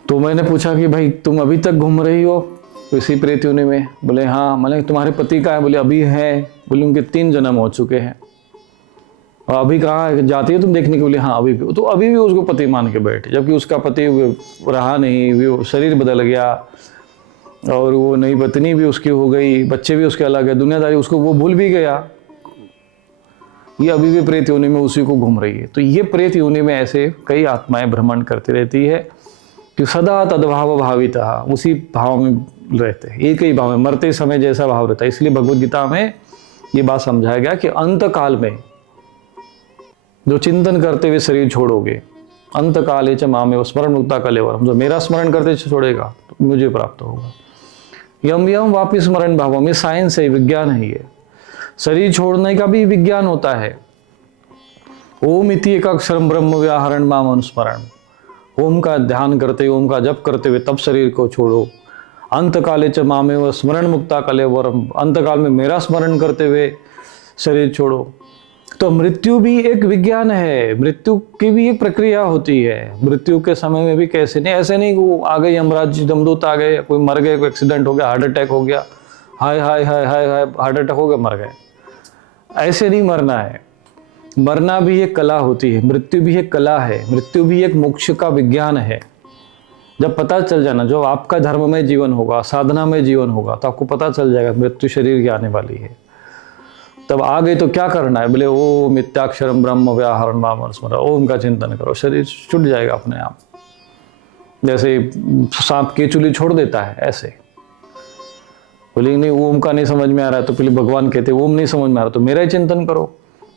तो मैंने पूछा कि भाई तुम अभी तक घूम रही हो इसी प्रेत योनि में? बोले हाँ। मैंने तुम्हारे पति का है? बोले अभी है। बोले उनके 3 जन्म हो चुके हैं, और अभी कहाँ जाती है तुम देखने के? बोले हाँ अभी भी। तो अभी भी उसको पति मान के बैठे, जबकि उसका पति रहा नहीं, वो शरीर बदल गया, और वो नई पत्नी भी उसकी हो गई, बच्चे भी उसके अलग है, दुनियादारी उसको वो भूल भी गया। ये अभी भी प्रेत योनि में उसी को घूम रही है। तो ये प्रेत योनि में ऐसे कई आत्माएं भ्रमण करती रहती है कि सदा तद्भाव भाविता, उसी भाव में रहते हैं, एक ही भाव में, मरते समय जैसा भाव रहता है। इसलिए भगवद गीता में ये बात समझाया गया कि अंत काल में जो चिंतन करते हुए शरीर छोड़ोगे, अंत काले च मामेव स्मरण मुक्ता कलेवरम, जो मेरा स्मरण करते छोड़ेगा तो मुझे प्राप्त होगा। यम यम वापिस स्मरण भावम, ये साइंस है, विज्ञान है। ये शरीर छोड़ने का भी विज्ञान होता है। ओम इति एक अक्षरम ब्रह्म व्याहरण माम अनुस्मरण, ओम का ध्यान करते, ओम का जप करते हुए तब शरीर को छोड़ो। अंत काले च मामेव स्मरण मुक्ता कलेवरम, अंत काल में मेरा स्मरण करते हुए शरीर छोड़ो। तो मृत्यु भी एक विज्ञान है, मृत्यु की भी एक प्रक्रिया होती है। मृत्यु के समय में भी कैसे नहीं, ऐसे नहीं वो आ गए यमराज जी, जमदूत आ गए, कोई मर गए, कोई एक्सीडेंट हो गया, हार्ट अटैक हो गया, हाय हाय हाय हाय हाय हार्ट अटैक हो गया, मर गए, ऐसे नहीं मरना है। मरना भी एक कला होती है, मृत्यु भी एक कला है, मृत्यु भी एक मोक्ष का विज्ञान है। जब पता चल जाना, जो आपका धर्म में जीवन होगा, साधना में जीवन होगा, तो आपको पता चल जाएगा मृत्यु शरीर की आने वाली है। तब आ गई तो क्या करना है? बोले ओम मिथ्याक्षरम ब्रह्म व्याहरण माम अनुस्मरण, ओम का चिंतन करो, शरीर छूट जाएगा अपने आप। जैसे सांप केचुली छोड़ देता है, ऐसे। बोले नहीं ओम का नहीं समझ में आ रहा है, तो पहले भगवान कहते ओम नहीं समझ में आ रहा तो मेरा ही चिंतन करो।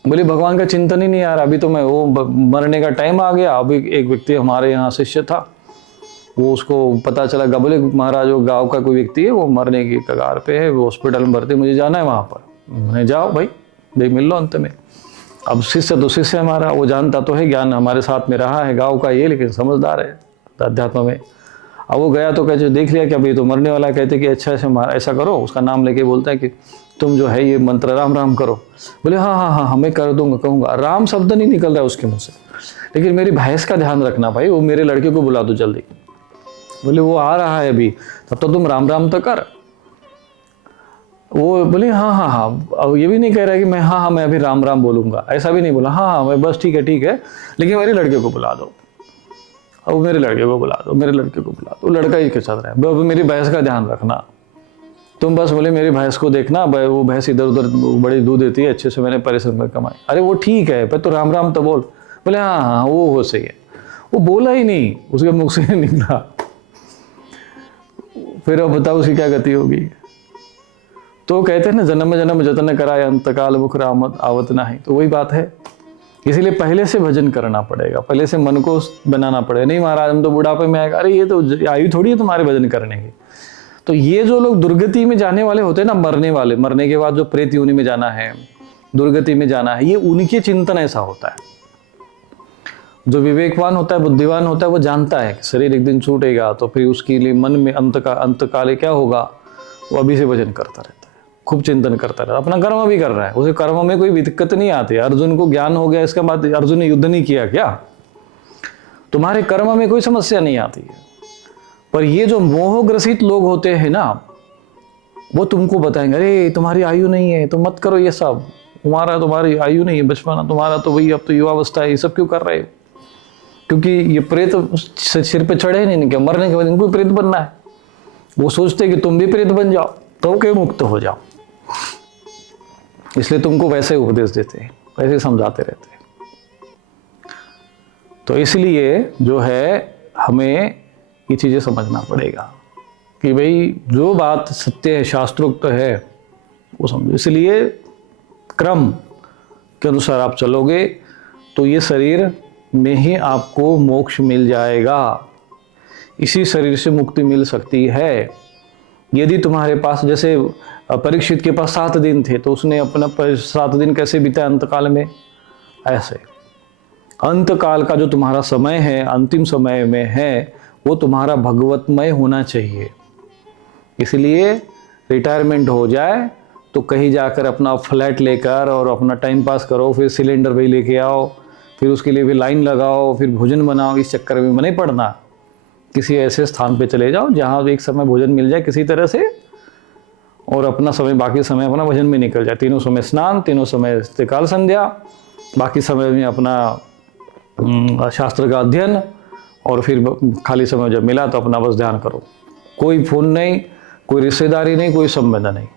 बोले भगवान का चिंतन ही नहीं आ रहा, अभी तो मैं ओम मरने का टाइम आ गया। अभी एक व्यक्ति हमारे यहाँ शिष्य था, वो उसको पता चला, बोले महाराज वो गाँव का कोई व्यक्ति है, वो मरने की कगार पे है, वो हॉस्पिटल में भर्ती, मुझे जाना है वहाँ पर। मैंने जाओ भाई, देख मिल लो अंत में। अब शिष्य तो शिष्य हमारा, वो जानता तो है, ज्ञान हमारे साथ में रहा है गांव का ये, लेकिन समझदार है अध्यात्म में। अब वो गया तो कहते देख लिया कि अभी तो मरने वाला, कहते कि अच्छा ऐसा करो, उसका नाम लेके बोलता है कि तुम जो है ये मंत्र राम राम करो। बोले हाँ हाँ हाँ मैं कर दूंगा, कहूँगा। राम शब्द नहीं निकल रहा है उसके मुँह से, लेकिन मेरी भैंस का ध्यान रखना भाई, वो मेरे लड़के को बुला दो जल्दी। बोले वो आ रहा है अभी, तब तो तुम राम राम तो कर। वो बोले हाँ हाँ हाँ, अब ये भी नहीं कह रहा कि मैं हाँ मैं अभी राम राम बोलूंगा, ऐसा भी नहीं बोला। हाँ मैं बस ठीक है लेकिन मेरे लड़के को बुला दो। अब मेरे लड़के को बुला दो, मेरे लड़के को बुला दो। लड़का ही के साथ रहा, अब मेरी भैंस का ध्यान रखना। तुम बस बोले मेरी भैंस को देखना, वो भैंस इधर उधर बड़ी दूध देती है, अच्छे से मैंने परिश्रम कर कमाई। अरे वो ठीक है, पर तो राम राम तो बोल। बोले हाँ हाँ वो सही है। वो बोला ही नहीं, उसके मुख से निकला। फिर अब बताओ उसकी क्या गति होगी। तो कहते हैं ना, जन्म जन्म जतन कराए अंतकाल मुख रामत आवत नाही। तो वही बात है, इसीलिए पहले से भजन करना पड़ेगा, पहले से मन को बनाना पड़ेगा। नहीं महाराज हम तो बुढ़ापे में आएगा, अरे ये तो आयु थोड़ी है तुम्हारे भजन करने की। तो ये जो लोग दुर्गति में जाने वाले होते हैं ना, मरने वाले, मरने के बाद जो प्रेत योनि में जाना है, दुर्गति में जाना है, ये उनके चिंतन ऐसा होता है। जो विवेकवान होता है, बुद्धिवान होता है, वो जानता है कि शरीर एक दिन छूटेगा, तो फिर उसके लिए मन में अंत काले क्या होगा, वो अभी से भजन करता रहता है, खूब चिंतन करता रहता है, अपना कर्म भी कर रहा है, उसे कर्म में कोई दिक्कत नहीं आती। अर्जुन को ज्ञान हो गया, इसका बाद अर्जुन ने युद्ध नहीं किया क्या? तुम्हारे कर्म में कोई समस्या नहीं आती है। पर ये जो मोहग्रसित लोग होते हैं ना, वो तुमको बताएंगे अरे तुम्हारी आयु नहीं है, तुम मत करो ये सब, तुम्हारी आयु नहीं है, बचपना तुम्हारा तो वही, अब तो युवावस्था है, ये सब क्यों कर रहे हो? क्योंकि ये प्रेत सिर पे चढ़े नहीं, क्या मरने के बाद इनको प्रेत बनना है। वो सोचते कि तुम भी प्रेत बन जाओ तो के मुक्त हो जाओ, इसलिए तुमको वैसे उपदेश देते हैं, वैसे समझाते रहते हैं। तो इसलिए जो है हमें ये चीजें समझना पड़ेगा कि भाई जो बात सत्य है, शास्त्रोक्त है, वो समझो। इसलिए क्रम के अनुसार आप चलोगे तो ये शरीर में ही आपको मोक्ष मिल जाएगा, इसी शरीर से मुक्ति मिल सकती है। यदि तुम्हारे पास, जैसे परीक्षित के पास 7 दिन थे, तो उसने अपना 7 दिन कैसे बिताया अंतकाल में? ऐसे अंतकाल का जो तुम्हारा समय है, अंतिम समय में है, वो तुम्हारा भगवतमय होना चाहिए। इसलिए रिटायरमेंट हो जाए तो कहीं जाकर अपना फ्लैट लेकर और अपना टाइम पास करो, फिर सिलेंडर भी लेके आओ, फिर उसके लिए भी लाइन लगाओ, फिर भोजन बनाओ, इस चक्कर में नहीं पड़ना। किसी ऐसे स्थान पे चले जाओ जहाँ एक समय भोजन मिल जाए किसी तरह से, और अपना समय, बाकी समय अपना भजन में निकल जाए। तीनों समय स्नान, तीनों समय त्रिकाल संध्या, बाकी समय में अपना शास्त्र का अध्ययन, और फिर खाली समय जब मिला तो अपना बस ध्यान करो। कोई फोन नहीं, कोई रिश्तेदारी नहीं, कोई संबंध नहीं,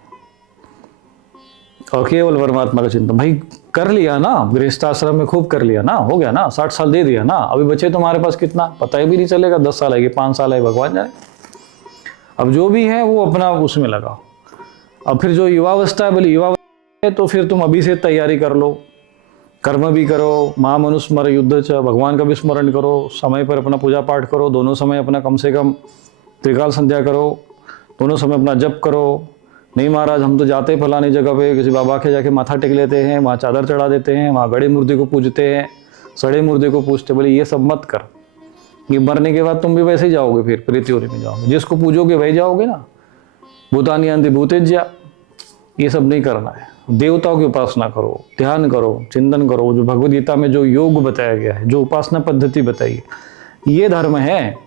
और केवल परमात्मा का चिंतन। भाई कर लिया ना, गृहस्थाश्रम में खूब कर लिया ना, हो गया ना, 60 साल दे दिया ना, अभी बचे तुम्हारे पास कितना पता ही भी नहीं चलेगा, 10 साल है 5 साल है, भगवान जाने। अब जो भी है वो अपना उसमें लगाओ। अब फिर जो युवावस्था है, बोले युवावस्था है तो फिर तुम अभी से तैयारी कर लो, कर्म भी करो, महामनुस्मर युद्ध च, भगवान का भी स्मरण करो, समय पर अपना पूजा पाठ करो, दोनों समय अपना कम से कम त्रिकाल संध्या करो, दोनों समय अपना जप करो। नहीं महाराज हम तो जाते हैं फलानी जगह पे, किसी बाबा के जाके माथा टेक लेते हैं, वहाँ चादर चढ़ा देते हैं, वहाँ गड़े मुर्दे को पूजते हैं, सड़े मुर्दे को पूजते। बोले ये सब मत कर, ये मरने के बाद तुम भी वैसे ही जाओगे, फिर प्रेत योनि में जाओगे, जिसको पूजोगे वही जाओगे ना। भूतानी अंति भूतेज्या, ये सब नहीं करना है। देवताओं की उपासना करो, ध्यान करो, चिंतन करो, जो भगवद गीता में जो योग बताया गया है, जो उपासना पद्धति बताई है, ये धर्म है।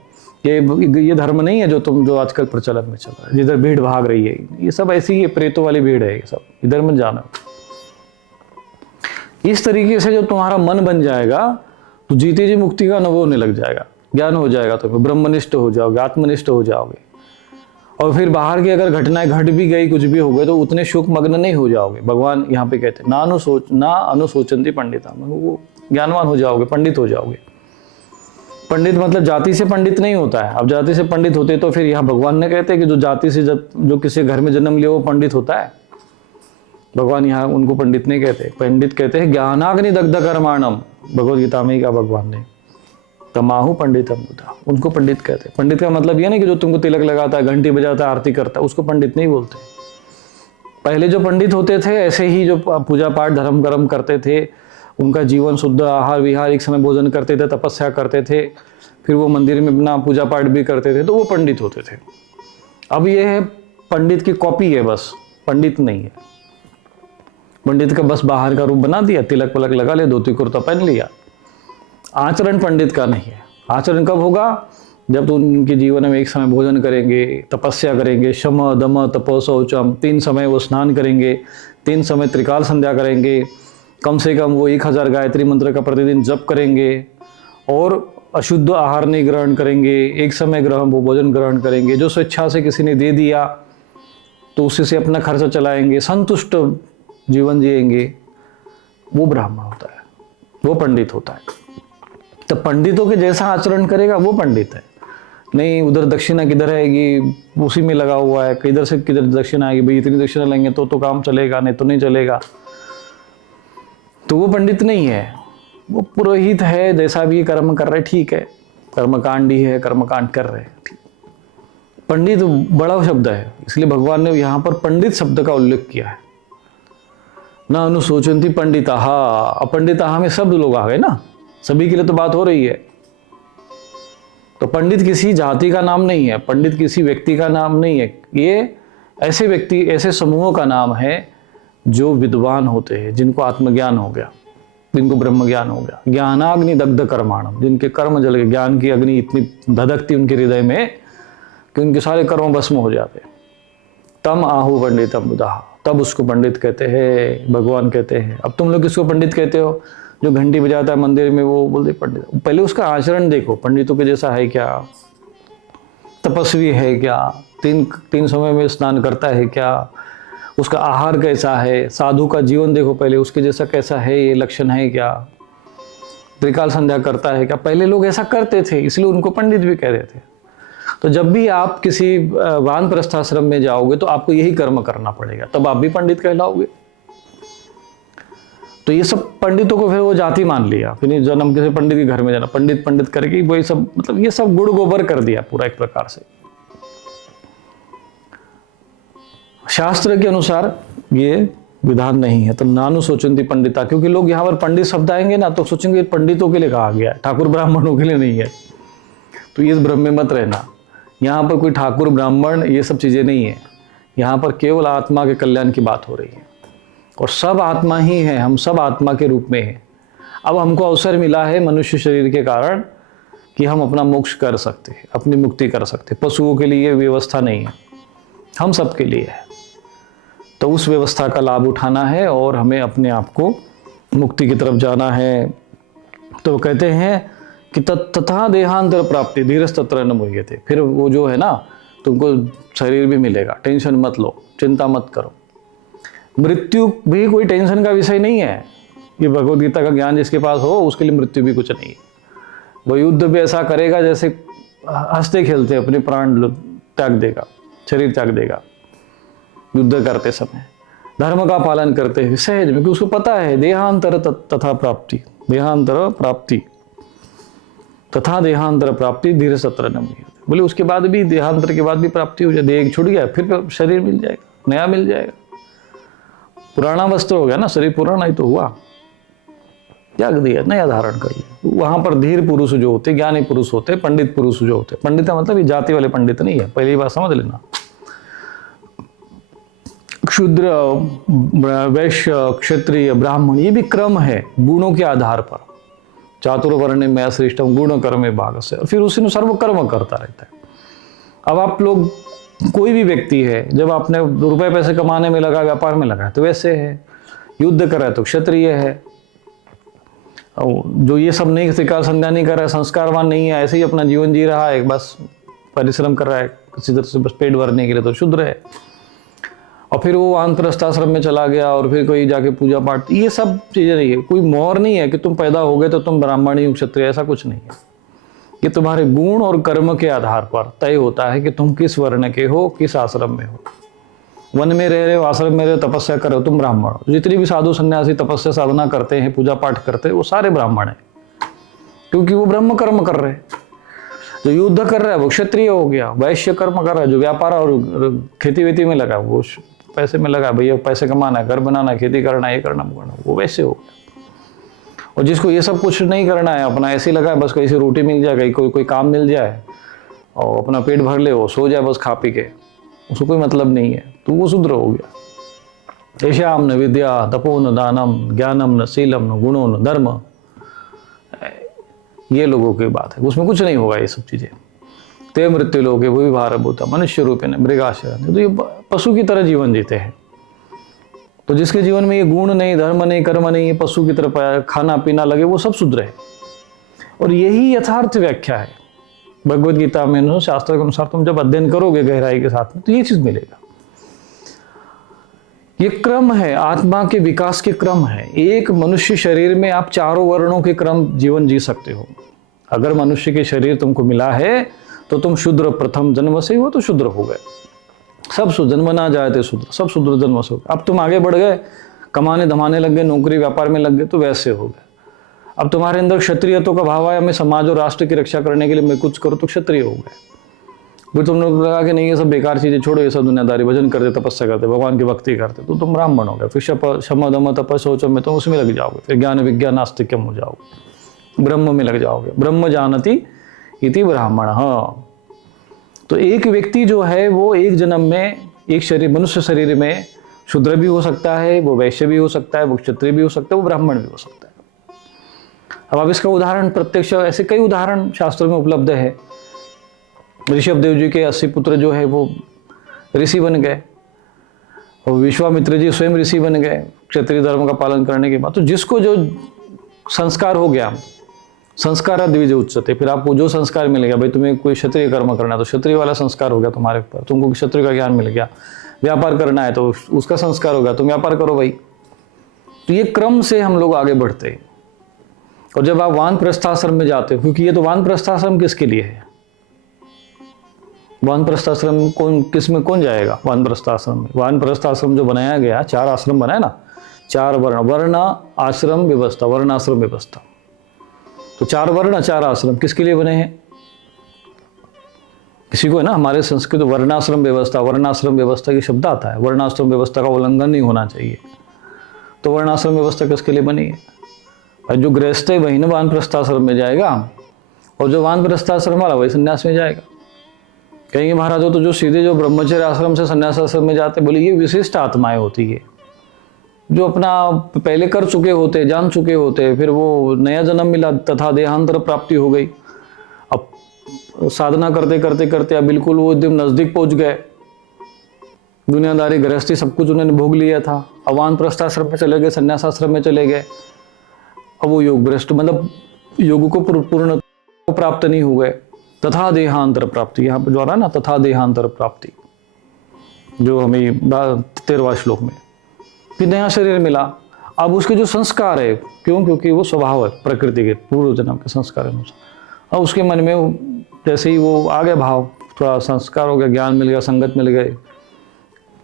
ये धर्म नहीं है जो आजकल प्रचलन में चल रहा है, जिधर भीड़ भाग रही है। ये सब ऐसी ही प्रेतों वाली भीड़ है, ये सब इधर मत जाना। इस तरीके से जब तुम्हारा मन बन जाएगा तो जीते जी मुक्ति का अनुभव होने लग जाएगा, ज्ञान हो जाएगा, तो ब्रह्मनिष्ठ हो जाओगे, आत्मनिष्ठ हो जाओगे। और फिर बाहर की अगर घटनाएं घट भी गई, कुछ भी हो गए, तो उतने शोक मग्न नहीं हो जाओगे। भगवान यहाँ पे कहते हैं ना अनुशोचंती पंडिता, वो ज्ञानवान हो जाओगे, पंडित हो जाओगे। पंडित मतलब जाति से पंडित नहीं होता है। अब जाति से पंडित होते तो फिर यहाँ भगवान ने कहते हैं कि जो जाति से जो किसी घर में जन्म लिया वो पंडित होता है। भगवान यहाँ उनको पंडित नहीं कहते, पंडित कहते हैं ज्ञानाग्नि दग्ध कर्माणम, भगवद गीता में ही कहा भगवान ने, तमाहु पंडितम बुधा, उनको पंडित कहते हैं। पंडित का मतलब यह नहीं कि जो तुमको तिलक लगाता है, घंटी बजाता है, आरती करता है, उसको पंडित नहीं बोलते। पहले जो पंडित होते थे ऐसे ही जो पूजा पाठ धर्म कर्म करते थे, उनका जीवन शुद्ध, आहार विहार, एक समय भोजन करते थे, तपस्या करते थे, फिर वो मंदिर में अपना पूजा पाठ भी करते थे, तो वो पंडित होते थे। अब ये है पंडित की कॉपी है, बस पंडित नहीं है। पंडित का बस बाहर का रूप बना दिया, तिलक पलक लगा लिया, धोती कुर्ता पहन लिया। आचरण पंडित का नहीं है। आचरण कब होगा? जब तो उनके जीवन में एक समय भोजन करेंगे, तपस्या करेंगे, शम दम तप शौचम, 3 समय वो स्नान करेंगे, 3 समय त्रिकाल संध्या करेंगे, कम से कम वो 1000 गायत्री मंत्र का प्रतिदिन जप करेंगे, और अशुद्ध आहार नहीं ग्रहण करेंगे, एक समय वो भोजन ग्रहण करेंगे, जो स्वेच्छा से किसी ने दे दिया तो उसी से अपना खर्चा चलाएंगे, संतुष्ट जीवन जिएंगे, वो ब्राह्मण होता है, वो पंडित होता है। तो पंडितों के जैसा आचरण करेगा वो पंडित है। नहीं उधर दक्षिणा किधर आएगी उसी में लगा हुआ है, किधर से किधर दक्षिणा आएगी, भाई इतनी दक्षिणा लेंगे तो काम चलेगा, नहीं तो नहीं चलेगा, तो वो पंडित नहीं है, वो पुरोहित है। जैसा भी कर्म कर रहे ठीक है, कर्मकांडी है, कर्मकांड कर रहे हैं। पंडित बड़ा शब्द है, इसलिए भगवान ने यहाँ पर पंडित शब्द का उल्लेख किया है। ना अनुशोचंती पंडिताः, अपंडिताः में सब लोग आ गए ना, सभी के लिए तो बात हो रही है। तो पंडित किसी जाति का नाम नहीं है, पंडित किसी व्यक्ति का नाम नहीं है, ये ऐसे व्यक्ति, ऐसे समूहों का नाम है जो विद्वान होते हैं, जिनको आत्मज्ञान हो गया, जिनको ब्रह्म ज्ञान हो गया। ज्ञानाग्नि दग्ध कर्माणम, जिनके कर्म जल गए, ज्ञान की अग्नि इतनी धधकती उनके हृदय में कि उनके सारे कर्म भस्म हो जाते। तम आहु पंडितम बुधाः, तब उसको पंडित कहते हैं, भगवान कहते हैं। अब तुम लोग किसको पंडित कहते हो? जो घंटी बजाता है मंदिर में वो बोलते पंडित। पहले उसका आचरण देखो, पंडितों के जैसा है क्या, तपस्वी है क्या, तीन समय में स्नान करता है क्या, उसका आहार कैसा है, साधु का जीवन देखो पहले, उसके जैसा कैसा है, ये लक्षण है क्या, त्रिकाल संध्या करता है क्या। पहले लोग ऐसा करते थे, इसलिए उनको पंडित भी कह रहे थे। तो जब भी आप किसी वानप्रस्थाश्रम में जाओगे तो आपको यही कर्म करना पड़ेगा, तब आप भी पंडित कहलाओगे। तो ये सब पंडितों को फिर वो जाति मान लिया, फिर जन्म किसी पंडित के घर में जाना, पंडित पंडित करके वही सब, मतलब ये सब गुड़ गोबर कर दिया पूरा एक प्रकार से। शास्त्र के अनुसार ये विधान नहीं है। तो नानु सोचंती पंडिता, क्योंकि लोग यहाँ पर पंडित शब्द आएंगे ना तो सोचेंगे पंडितों के लिए कहा गया है, ठाकुर ब्राह्मणों के लिए नहीं है। तो ये भ्रम में मत रहना, यहाँ पर कोई ठाकुर ब्राह्मण ये सब चीजें नहीं है। यहाँ पर केवल आत्मा के कल्याण की बात हो रही है, और सब आत्मा ही है, हम सब आत्मा के रूप में हैं। अब हमको अवसर मिला है मनुष्य शरीर के कारण कि हम अपना मोक्ष कर सकते हैं, अपनी मुक्ति कर सकते हैं। पशुओं के लिए व्यवस्था नहीं है, हम सब के लिए है। तो उस व्यवस्था का लाभ उठाना है और हमें अपने आप को मुक्ति की तरफ जाना है। तो कहते हैं कि तथा देहांतर प्राप्ति धीरज तत्र न मुह्यते। फिर वो जो है ना, तुमको शरीर भी मिलेगा, टेंशन मत लो, चिंता मत करो। मृत्यु भी कोई टेंशन का विषय नहीं है। ये भगवद गीता का ज्ञान जिसके पास हो उसके लिए मृत्यु भी कुछ नहीं है। वो युद्ध भी ऐसा करेगा जैसे हंसते खेलते अपने प्राण त्याग देगा, शरीर त्याग देगा युद्ध करते समय, धर्म का पालन करते हुए सहज में, क्योंकि उसको पता है देहांतर तथा प्राप्ति, देहांतर प्राप्ति तथा देहांतर प्राप्ति धीरे सत्र न मुह्यते। बोले उसके बाद भी, देहांतर के बाद भी प्राप्ति हो जाए, देह छूट गया फिर शरीर मिल जाएगा, नया मिल जाएगा। पुराना वस्त्र हो गया ना, शरीर पुराना ही तो हुआ, त्याग दिया, नया धारण कर लिया। वहां पर धीर पुरुष जो होते, ज्ञानी पुरुष होते, पंडित पुरुष जो होते, पंडित मतलब ये जाति वाले पंडित नहीं है, पहली बात समझ लेना। क्षुद्र, वैश्य, क्षत्रिय, ब्राह्मण, ये भी क्रम है गुणों के आधार पर। चातुर्वर्ण में श्रेष्ठम गुण कर्म भाग से, और फिर उसी अनुसार वो कर्म करता रहता है। अब आप लोग, कोई भी व्यक्ति है, जब आपने रुपए पैसे कमाने में लगा, व्यापार में लगा तो वैसे है, युद्ध कर रहा है तो क्षत्रिय है। जो ये सब नहीं, त्रिकाल संध्या नहीं कर रहा है, संस्कारवान नहीं है, ऐसे ही अपना जीवन जी रहा है, बस परिश्रम कर रहा है किसी तरह से बस पेट भरने के लिए, तो शूद्र है। और फिर वो वानप्रस्थाश्रम में चला गया और फिर कोई जाके पूजा पाठ, ये सब चीजें नहीं है। कोई मोहर नहीं है कि तुम पैदा हो गए तो तुम ब्राह्मण ही क्षत्रिय, ऐसा कुछ नहीं है। ये तुम्हारे गुण और कर्म के आधार पर तय होता है कि तुम किस वर्ण के हो, किस आश्रम में हो। वन में रह रहे हो, आश्रम में रहे हो, तपस्या कर रहे हो, तुम ब्राह्मण हो। जितनी भी साधु सन्यासी तपस्या साधना करते हैं, पूजा पाठ करते हैं, वो सारे ब्राह्मण हैं, क्योंकि वो ब्रह्म कर्म कर रहे हैं। जो युद्ध कर रहा है वो क्षत्रिय हो गया। वैश्य कर्म कर रहा है, जो व्यापार और खेती वेती में लगा, वो पैसे में लगा, भैया पैसे कमाना है, घर बनाना है, खेती करना है, ये करना वो करना, वो वैसे हो गया। और जिसको ये सब कुछ नहीं करना है, अपना ऐसे लगा है बस कहीं से रोटी मिल जाए, कहीं कोई काम मिल जाए और अपना पेट भर ले, वो सो जाए बस खा पी के, उसको कोई मतलब नहीं है, तो वो शूद्र हो गया। ऐशाम न विद्या तपो न दानम ज्ञानम न शीलम न गुणो न धर्म, ये लोगों की बात है, उसमें कुछ नहीं होगा ये सब चीजें। ते मृत्यु लोग वो भी भारत होता मनुष्य रूप में मृगाशय, तो ये पशु की तरह जीवन जीते हैं। तो जिसके जीवन में ये गुण नहीं, धर्म नहीं, कर्म नहीं, ये पशु की तरह खाना पीना लगे, वो सब शूद्र है। और यही यथार्थ व्याख्या है भगवद गीता में। शास्त्र के अनुसार तुम जब अध्ययन करोगे गहराई के साथ में, तो ये चीज मिलेगा। ये क्रम है, आत्मा के विकास के क्रम है। एक मनुष्य शरीर में आप चारों वर्णों के क्रम जीवन जी सकते हो। अगर मनुष्य के शरीर तुमको मिला है तो तुम शूद्र प्रथम जन्म से हो तो शूद्र हो गए। सब जन्म ना जाए थे शूद्र, सब शूद्र जन्म से हो गए। अब तुम आगे बढ़ गए, कमाने धमाने लग गए, नौकरी व्यापार में लग गए तो वैसे हो गए। अब तुम्हारे अंदर क्षत्रियत्व का भाव आया, मैं समाज और राष्ट्र की रक्षा करने के लिए मैं कुछ करूँ तो क्षत्रिय हो गए। फिर तुमने लगा कि नहीं ये सब बेकार चीजें छोड़ो, ये सब दुनियादारी, भजन करते, तपस्या करते, भगवान की भक्ति करते, तो तुम ब्राह्मण हो गए। फिर क्षमा दम तप शौचम में तुम उसमें लग जाओगे। फिर ज्ञान विज्ञान आस्तिक्यम हो जाओगे, ब्रह्म में लग जाओगे। ब्रह्म जानति इति ब्राह्मण। हाँ, तो एक व्यक्ति जो है वो एक जन्म में एक शरीर, मनुष्य शरीर में शूद्र भी हो सकता है, वो वैश्य भी हो सकता है, वो क्षत्रिय भी हो सकता है, वो ब्राह्मण भी हो सकता है। अब आप इसका उदाहरण प्रत्यक्ष, ऐसे कई उदाहरण शास्त्रों में उपलब्ध है। ऋषभ देव जी के 80 पुत्र जो है वो ऋषि बन गए, और विश्वामित्र जी स्वयं ऋषि बन गए क्षत्रिय धर्म का पालन करने के बाद। तो जिसको जो संस्कार हो गया, संस्कार द्विज उच्चते, फिर आपको जो संस्कार मिल गया, भाई तुम्हें कोई क्षत्रिय कर्म करना है तो क्षत्रिय वाला संस्कार हो गया तुम्हारे ऊपर, तुमको क्षत्रिय का ज्ञान मिल गया। व्यापार करना है तो उसका संस्कार हो गया, तुम व्यापार करो भाई। तो ये क्रम से हम लोग आगे बढ़ते हैं। और जब आप वानप्रस्थाश्रम में जाते हो, क्योंकि ये तो वानप्रस्थाश्रम किसके लिए है? वानप्रस्थाश्रम कौन, किस में कौन जाएगा वानप्रस्थाश्रम में? वानप्रस्थाश्रम जो बनाया गया, 4 आश्रम बनाया ना, 4 वर्ण, वर्ण आश्रम व्यवस्था, वर्णाश्रम व्यवस्था। तो 4 वर्ण 4 आश्रम किसके लिए बने हैं? किसी को है ना, हमारे संस्कृत वर्णाश्रम व्यवस्था, वर्णाश्रम व्यवस्था की शब्द आता है, वर्णाश्रम व्यवस्था का उल्लंघन नहीं होना चाहिए। तो वर्णाश्रम व्यवस्था किसके लिए बनी है? और जो गृहस्थ है वही ना वानप्रस्थाश्रम में जाएगा, और जो वानप्रस्थाश्रम वाला वही संन्यास में जाएगा। कहेंगे महाराज हो तो जो सीधे जो ब्रह्मचर्य आश्रम से संन्यास आश्रम में जाते, बोले ये विशिष्ट आत्माएं होती है जो अपना पहले कर चुके होते, जान चुके होते, फिर वो नया जन्म मिला तथा देहांतर प्राप्ति हो गई। अब साधना करते करते करते अब बिल्कुल वो एकदम नजदीक पहुंच गए, दुनियादारी गृहस्थी सब कुछ उन्होंने भोग लिया था। अब वानप्रस्थाश्रम में चले गए, संन्यास आश्रम में चले गए। अब वो योग भ्रष्ट, मतलब योग को पूर्ण प्राप्त नहीं हुए। तथा देहांतर प्राप्ति, यहाँ पर जो आ रहा है ना, तथा देहांतर प्राप्ति, जो हमें 13वां श्लोक में, फिर नया शरीर मिला। अब उसके जो संस्कार है, क्यों? क्योंकि वो स्वभाव है प्रकृति के, पूर्व जन्म के संस्कार अनुसार। अब उसके मन में जैसे ही वो आ गया भाव, थोड़ा संस्कार हो गया, ज्ञान मिल गया, संगत मिल गए,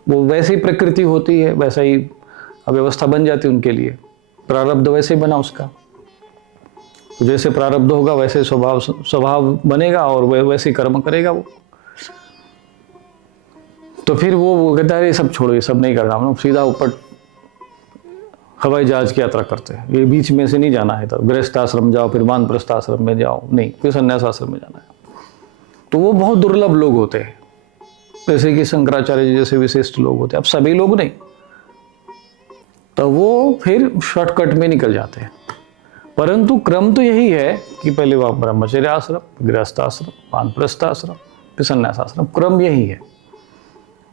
वो वैसी प्रकृति होती है, वैसा ही व्यवस्था बन जाती है उनके लिए। प्रारब्ध वैसे ही बना उसका, तो जैसे प्रारब्ध होगा वैसे स्वभाव बनेगा और वह वैसे कर्म करेगा वो। तो फिर वो कहता है ये सब छोड़ो, ये सब नहीं करना, हम लोग सीधा ऊपर हवाई जहाज की यात्रा करते हैं। ये बीच में से नहीं जाना है, तो गृहस्थ आश्रम जाओ, फिर वानप्रस्थ आश्रम में जाओ, नहीं, फिर संन्यास आश्रम में जाना है। तो वो बहुत दुर्लभ लोग होते हैं, जैसे कि शंकराचार्य जी जैसे विशिष्ट लोग होते हैं। अब सभी लोग नहीं, तो वो फिर शॉर्टकट में निकल जाते हैं। परंतु क्रम तो यही है कि पहले वह ब्रह्मचर्य आश्रम, गृहस्थ आश्रम, वानप्रस्थ आश्रम, फिर संन्यास आश्रम, क्रम यही है।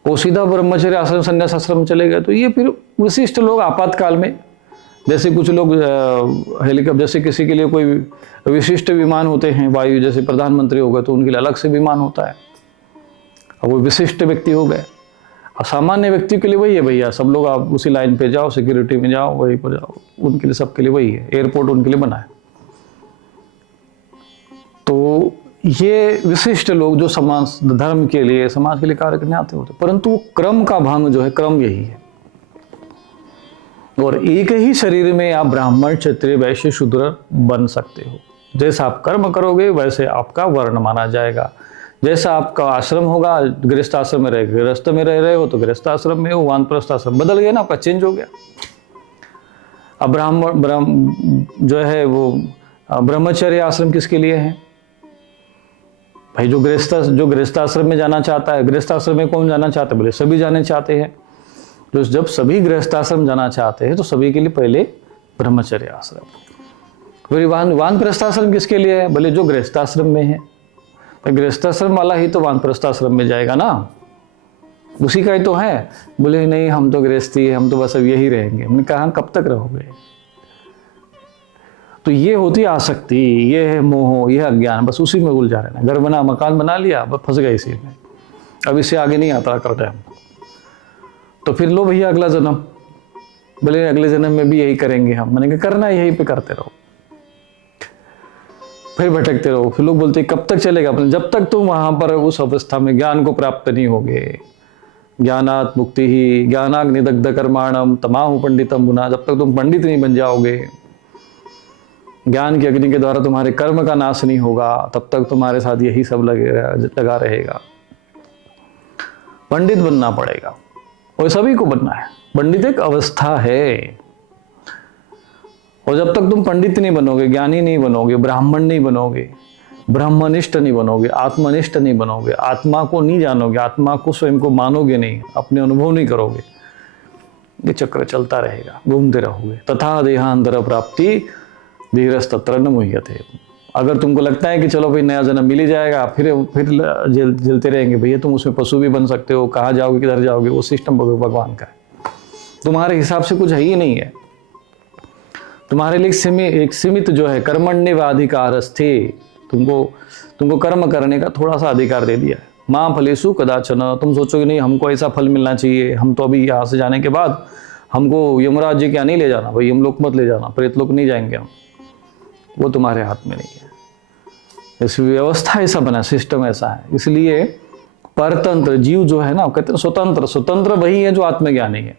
वो सीधा ब्रह्मचर्य आश्रम संन्यास आश्रम चले गए। तो ये फिर विशिष्ट लोग आपातकाल में, जैसे कुछ लोग हेलीकॉप्टर, जैसे किसी के लिए कोई विशिष्ट विमान होते हैं, वायु जैसे प्रधानमंत्री हो गए तो उनके लिए अलग से विमान होता है, अब वो विशिष्ट व्यक्ति हो गए। और सामान्य व्यक्ति के लिए वही है, भैया सब लोग आप उसी लाइन पे जाओ, सिक्योरिटी में जाओ, वहीं पर जाओ, उनके लिए सबके लिए वही है, एयरपोर्ट उनके लिए बना है। तो ये विशिष्ट लोग जो समाज धर्म के लिए, समाज के लिए कार्य करने आते होते, परंतु क्रम का भंग जो है, क्रम यही है। और एक ही शरीर में आप ब्राह्मण, क्षत्रिय, वैश्य, शूद्र बन सकते हो। जैसा आप कर्म करोगे वैसे आपका वर्ण माना जाएगा। जैसा आपका आश्रम होगा, गृहस्थ आश्रम में रहे, गृहस्थ में रह रहे हो तो गृहस्थ आश्रम में हो, वानप्रस्थ आश्रम बदल गया ना, आपका चेंज हो गया। अब ब्राह्मण जो है वो ब्रह्मचर्य आश्रम किसके लिए है भाई? जो गृहस्थ आश्रम में जाना चाहता है, गृहस्थ आश्रम में कौन जाना चाहता है? बोले सभी जाने चाहते हैं। तो जब सभी गृहस्थ आश्रम जाना चाहते हैं तो सभी के लिए पहले ब्रह्मचर्य आश्रम, फिर वानप्रस्थ आश्रम किसके लिए है? बोले जो गृहस्थ आश्रम में है। गृहस्थ आश्रम वाला ही तो वानप्रस्थ आश्रम में जाएगा ना, उसी का ही तो है। बोले नहीं हम तो गृहस्थी है, हम तो बस अब यही रहेंगे। हमने कहा कब तक रहोगे? तो ये होती आसक्ति, ये है मोह, ये अज्ञान, बस उसी में उलझा रहना। घर बना, मकान बना लिया, बस फंस गए इसी में, अब इससे आगे नहीं आता करते हम। तो फिर लो भैया अगला जन्म। बोले अगले जन्म में भी यही करेंगे हम। मैंने कहा करना यही पे करते रहो, फिर भटकते रहो। फिर लोग बोलते कब तक चलेगा अपने, जब तक तुम वहां पर उस अवस्था में ज्ञान को प्राप्त नहीं होगे। ज्ञानात मुक्ति ही ज्ञानाग्निदग्ध कर्माणम तमाहु पंडितम गुना। जब तक तुम पंडित नहीं बन जाओगे, ज्ञान की अग्नि के द्वारा तुम्हारे कर्म का नाश नहीं होगा, तब तक तुम्हारे साथ यही सब लगा रहेगा। पंडित बनना पड़ेगा और सभी को बनना है। पंडित एक अवस्था है, और जब तक तुम पंडित नहीं बनोगे, ज्ञानी नहीं बनोगे, ब्राह्मण नहीं बनोगे, ब्रह्मनिष्ठ नहीं बनोगे, आत्मनिष्ठ नहीं बनोगे, आत्मा को नहीं जानोगे, आत्मा को स्वयं को मानोगे नहीं, अपने अनुभव नहीं करोगे, ये चक्र चलता रहेगा, घूमते रहोगे। तथा देहांतर प्राप्ति धीरस तत्र न मुह्यते। अगर तुमको लगता है कि चलो भाई नया जन्म मिल ही जाएगा, फिर जलते रहेंगे, भैया तुम उसमें पशु भी बन सकते हो, कहाँ जाओगे किधर जाओगे, वो सिस्टम भगवान का है, तुम्हारे हिसाब से कुछ है ही नहीं है। तुम्हारे लिए एक सीमित जो है कर्मण्यवाधिकारस्थे, तुमको कर्म करने का थोड़ा सा अधिकार दे दिया है। मां फलेषु कदाचन, तुम सोचोगे नहीं हमको ऐसा फल मिलना चाहिए, हम तो अभी यहाँ से जाने के बाद हमको यमराज जी क्या नहीं ले जाना, भाई यमलोक मत ले जाना, प्रेत लोक नहीं जाएंगे हम, वो तुम्हारे हाथ में नहीं है। इस व्यवस्था ऐसा बना, सिस्टम ऐसा है। इसलिए परतंत्र जीव जो है ना, कहते हैं स्वतंत्र वही है जो आत्मज्ञानी है।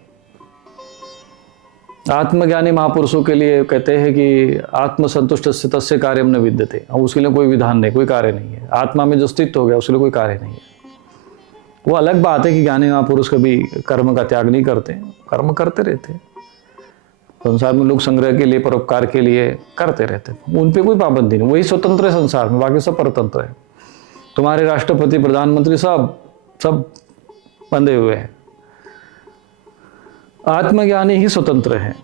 आत्मज्ञानी महापुरुषों के लिए कहते हैं कि आत्मसंतुष्ट तस्य कार्यम न विद्यते, और उसके लिए कोई विधान नहीं, कोई कार्य नहीं है। आत्मा में जो स्थित हो गया उसके लिए कोई कार्य नहीं है। वो अलग बात है कि ज्ञानी महापुरुष कभी कर्म का त्याग नहीं करते, कर्म करते रहते। संसार में लोग संग्रह के लिए, परोपकार के लिए करते रहते, उन पे कोई पाबंदी नहीं, वही स्वतंत्र है संसार में, बाकी सब परतंत्र है। तुम्हारे राष्ट्रपति, प्रधानमंत्री सब बंधे हुए हैं। आत्मज्ञानी ही स्वतंत्र है,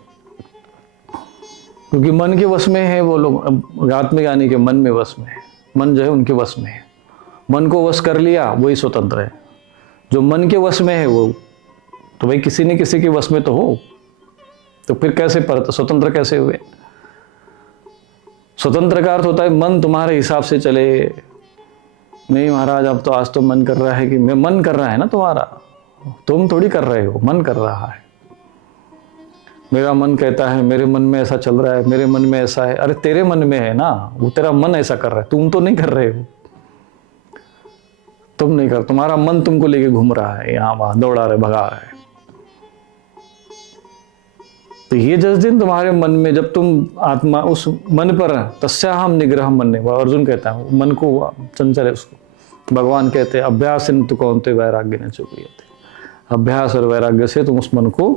क्योंकि मन के वश में है वो लोग। आत्मज्ञानी के मन में वश में है, मन जो है उनके वश में है। मन को वश कर लिया वही स्वतंत्र है। जो मन के वश में है वो तो भाई किसी न किसी के वश में तो हो, तो फिर कैसे स्वतंत्र कैसे हुए? स्वतंत्र का अर्थ होता है मन तुम्हारे हिसाब से चले। नहीं महाराज अब तो आज तो मन कर रहा है कि मैं, मन कर रहा है ना तुम्हारा, तुम थोड़ी कर रहे हो, मन कर रहा है। मेरा मन कहता है, मेरे मन में ऐसा चल रहा है, मेरे मन में ऐसा है। अरे तेरे मन में है ना, वो तेरा मन ऐसा कर रहा है, तुम तो नहीं कर रहे हो। तुम नहीं कर, तुम्हारा मन तुमको लेके घूम रहा है, यहाँ वहां दौड़ा रहा है, भगा रहा है। तो ये जिस दिन तुम्हारे मन में, जब तुम आत्मा उस मन पर तस्याहम निग्रह मन ने, अर्जुन कहता है मन को चंचल है उसको भगवान कहते हैं अभ्यास तो कौनते वैराग्य न चुकियते। अभ्यास और वैराग्य से तुम उस मन को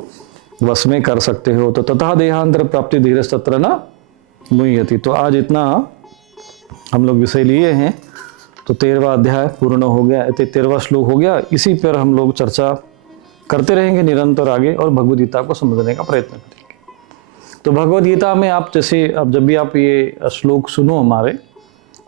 वश में कर सकते हो। तो तथा देहांतर प्राप्ति धीरज तत्र न मुह्यति। तो आज इतना हम लोग विषय लिए हैं, तो 13वां अध्याय पूर्ण हो गया, 13वां श्लोक हो गया। इसी पर हम लोग चर्चा करते रहेंगे निरंतर आगे, और भगवद गीता को समझने का प्रयत्न करेंगे। तो भगवद गीता में आप जैसे, अब जब भी आप ये श्लोक सुनो हमारे,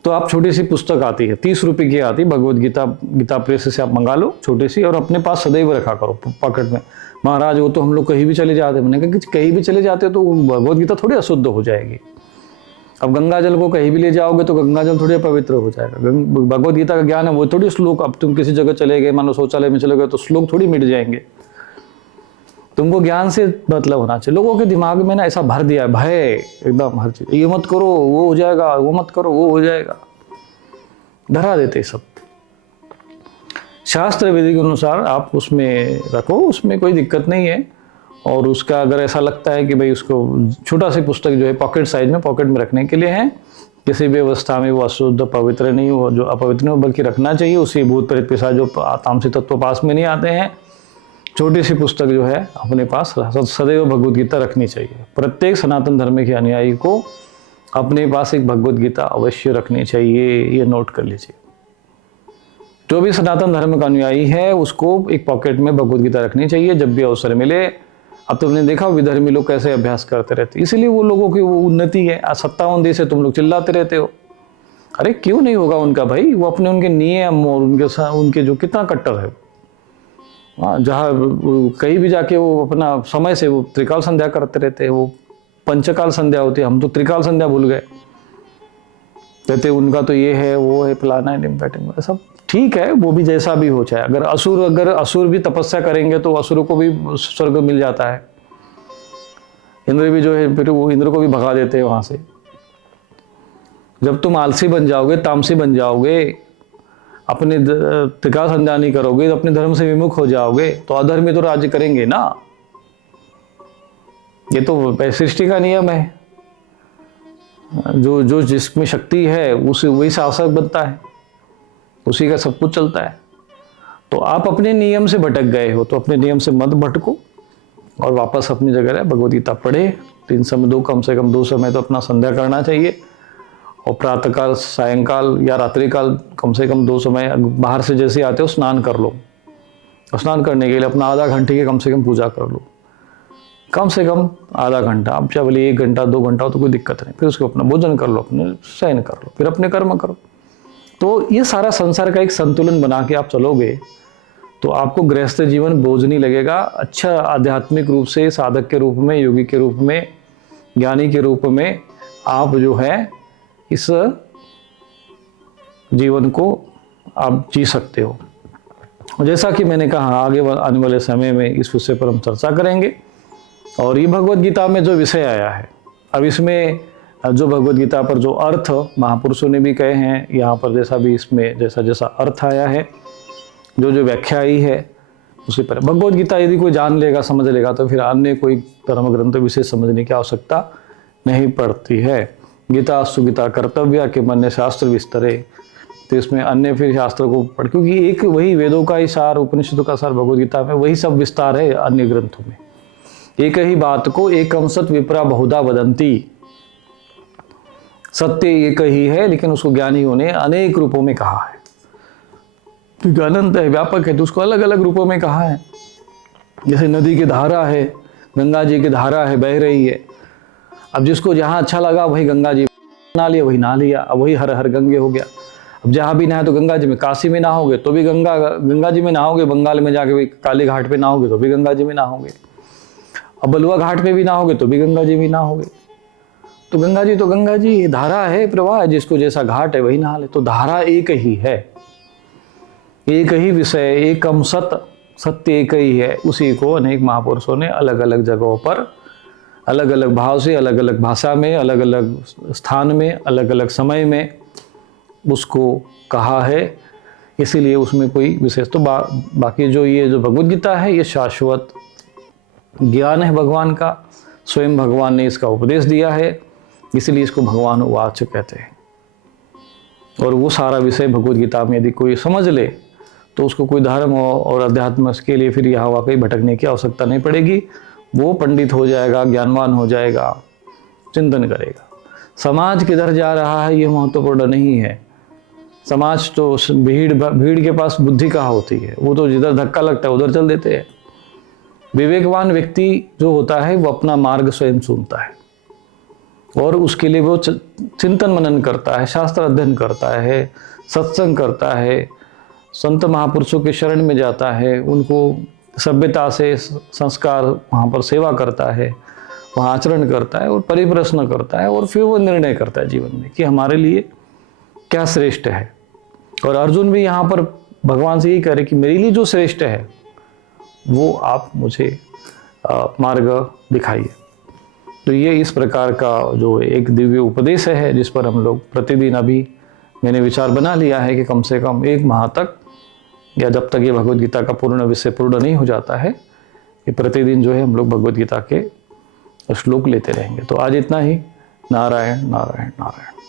तो आप छोटी सी पुस्तक आती है, 30 रुपए की आती है भगवद गीता, गीता प्रेस से आप मंगा लो छोटी सी, और अपने पास सदैव रखा करो पॉकेट में। महाराज वो तो हम लोग कहीं भी चले जाते हैं। मैंने कहा कि कहीं भी चले जाते तो भगवद गीता थोड़ी अशुद्ध हो जाएगी। अब गंगा जल को कहीं भी ले जाओगे तो गंगा जल थोड़ी पवित्र हो जाएगा। भगवद गीता का ज्ञान है वो थोड़ी श्लोक, अब तुम किसी जगह चले गए, मानो शौचालय में चले गए, तो श्लोक थोड़ी मिट जाएंगे। तुमको ज्ञान से मतलब होना चाहिए। लोगों के दिमाग में ना ऐसा भर दिया है भय, एकदम हर चीज, ये मत करो वो हो जाएगा, वो मत करो वो हो जाएगा, धरा देते सब। शास्त्र विधि के अनुसार आप उसमें रखो, उसमें कोई दिक्कत नहीं है। और उसका अगर ऐसा लगता है कि भाई उसको छोटा सी पुस्तक जो है पॉकेट साइज में, पॉकेट में रखने के लिए है, किसी भी अवस्था में वो अशुद्ध पवित्र नहीं हो, जो अपवित्र नहीं हो, बल्कि रखना चाहिए। उसी भूत प्रेत पिशाच जो तामसिक तत्व पास में नहीं आते हैं, छोटी सी पुस्तक जो है अपने पास सदैव भगवद गीता रखनी चाहिए। प्रत्येक सनातन धर्म के अनुयायी को अपने पास एक भगवद गीता अवश्य रखनी चाहिए, ये नोट कर लीजिए। जो भी सनातन धर्म का अनुयायी है उसको एक पॉकेट में भगवद गीता रखनी चाहिए जब भी अवसर मिले। अब तुमने देखा विधर्मी लोग कैसे अभ्यास करते रहते, इसीलिए वो लोगों की वो उन्नति है। 57 देश से तुम लोग चिल्लाते रहते हो, अरे क्यों नहीं होगा उनका भाई? वो अपने उनके नियम और उनके जो कितना कट्टर है, जहाँ कहीं भी जाके वो अपना समय से वो त्रिकाल संध्या करते रहते हैं। वो पंचकाल संध्या होती है, हम तो त्रिकाल संध्या भूल गए। कहते उनका तो ये है, वो है, फलाना है, ढिमका, सब ठीक है, वो भी जैसा भी हो चाहे। अगर असुर भी तपस्या करेंगे तो असुरों को भी स्वर्ग मिल जाता है। इंद्र भी जो है, फिर वो इंद्र को भी भगा देते हैं वहां से। जब तुम आलसी बन जाओगे, तामसी बन जाओगे, अपने त्रिकाल संध्या नहीं करोगे, तो अपने धर्म से विमुख हो जाओगे, तो अधर्मी तो राज्य करेंगे ना। ये तो सृष्टि का नियम है। जो जिसमें शक्ति है उस वही शासक बनता है, उसी का सब कुछ चलता है। तो आप अपने नियम से भटक गए हो, तो अपने नियम से मत भटको और वापस अपनी जगह है। भगवद गीता पढ़े, 3 समय कम से कम 2 समय तो अपना संध्या करना चाहिए, और प्रातःकाल, सायंकाल या रात्रिकाल कम से कम 2 समय। बाहर से जैसे आते हो स्नान कर लो, और स्नान करने के लिए अपना आधा घंटे की कम से कम पूजा कर लो, कम से कम आधा घंटा। अब चाहे बोले 1 घंटा 2 घंटा हो तो कोई दिक्कत नहीं। फिर उसको अपना भोजन कर लो, अपने शयन कर लो, फिर अपने कर्म करो। तो ये सारा संसार का एक संतुलन बना के आप चलोगे तो आपको गृहस्थ जीवन बोझ नहीं लगेगा। अच्छा आध्यात्मिक रूप से साधक के रूप में, योगी के रूप में, ज्ञानी के रूप में आप जो है इस जीवन को आप जी सकते हो। और जैसा कि मैंने कहा, आगे आने वाले समय में इस विषय पर हम चर्चा करेंगे। और ये भगवद गीता में जो विषय आया है, अब इसमें जो भगवद गीता पर जो अर्थ महापुरुषों ने भी कहे हैं, यहाँ पर जैसा भी इसमें जैसा जैसा अर्थ आया है, जो जो व्याख्या आई है, उसी पर भगवद गीता यदि कोई जान लेगा, समझ लेगा, तो फिर अन्य कोई धर्म ग्रंथ विशेष समझने की आवश्यकता नहीं पड़ती है। गीता सुगीता कर्तव्य के मन शास्त्र विस्तरे, तो इसमें अन्य फिर शास्त्र को पढ़, क्योंकि एक वही वेदों का ही सार, उपनिषदों का सार भगवद गीता में वही सब विस्तार है। अन्य ग्रंथों में एक ही बात को एकम सत विप्रा बहुधा वदंती, सत्य एक ही है, लेकिन उसको ज्ञानियों ने अनेक रूपों में कहा है। क्योंकि अनंत है, व्यापक है, तो उसको अलग अलग रूपों में कहा है। जैसे नदी की धारा है, गंगा जी की धारा है, बह रही है। अब जिसको जहाँ अच्छा लगा वही गंगा जी नहा लिया, वही नहा लिया, अब वही हर हर गंगे हो गया। अब जहाँ भी नहाए तो गंगा जी में, काशी में नहाओगे तो भी गंगा जी में नहाओगे, बंगाल में जाके भी काली घाट पे नहाओगे तो भी गंगा जी में नहाओगे, अब बलुआ घाट पे भी नहाओगे तो भी गंगा जी में नहाओगे। तो गंगा जी धारा है, प्रवाह है, जिसको जैसा घाट है वही नहा ले। तो धारा एक ही है, एक ही विषय, एकम सत्य एक ही है। उसी को अनेक महापुरुषों ने अलग अलग जगहों पर अलग अलग भाव से, अलग अलग भाषा में, अलग अलग स्थान में, अलग अलग समय में उसको कहा है। इसीलिए उसमें कोई विशेष तो बाकी जो ये जो भगवद गीता है, ये शाश्वत ज्ञान है भगवान का। स्वयं भगवान ने इसका उपदेश दिया है, इसलिए इसको भगवान उवाच कहते हैं। और वो सारा विषय भगवद गीता में यदि कोई समझ ले तो उसको कोई धर्म और अध्यात्म के लिए फिर यहाँ वाकई भटकने की आवश्यकता नहीं पड़ेगी। वो पंडित हो जाएगा, ज्ञानवान हो जाएगा, चिंतन करेगा। समाज किधर जा रहा है ये महत्वपूर्ण नहीं है। समाज तो भीड़ के पास बुद्धि कहाँ होती है, वो तो जिधर धक्का लगता है उधर चल देते हैं। विवेकवान व्यक्ति जो होता है वो अपना मार्ग स्वयं चुनता है, और उसके लिए वो चिंतन मनन करता है, शास्त्र अध्ययन करता है, सत्संग करता है, संत महापुरुषों के शरण में जाता है, उनको सभ्यता से संस्कार वहाँ पर सेवा करता है, वहाँ आचरण करता है और परिप्रश्न करता है, और फिर वो निर्णय करता है जीवन में कि हमारे लिए क्या श्रेष्ठ है। और अर्जुन भी यहाँ पर भगवान से यही कह रहे कि मेरे लिए जो श्रेष्ठ है वो आप मुझे मार्ग दिखाइए। तो ये इस प्रकार का जो एक दिव्य उपदेश है, जिस पर हम लोग प्रतिदिन, अभी मैंने विचार बना लिया है कि कम से कम 1 माह तक, या जब तक ये भगवद गीता का पूर्ण विषय पूर्ण नहीं हो जाता है, ये प्रतिदिन जो है हम लोग भगवद गीता के श्लोक लेते रहेंगे। तो आज इतना ही। नारायण नारायण नारायण।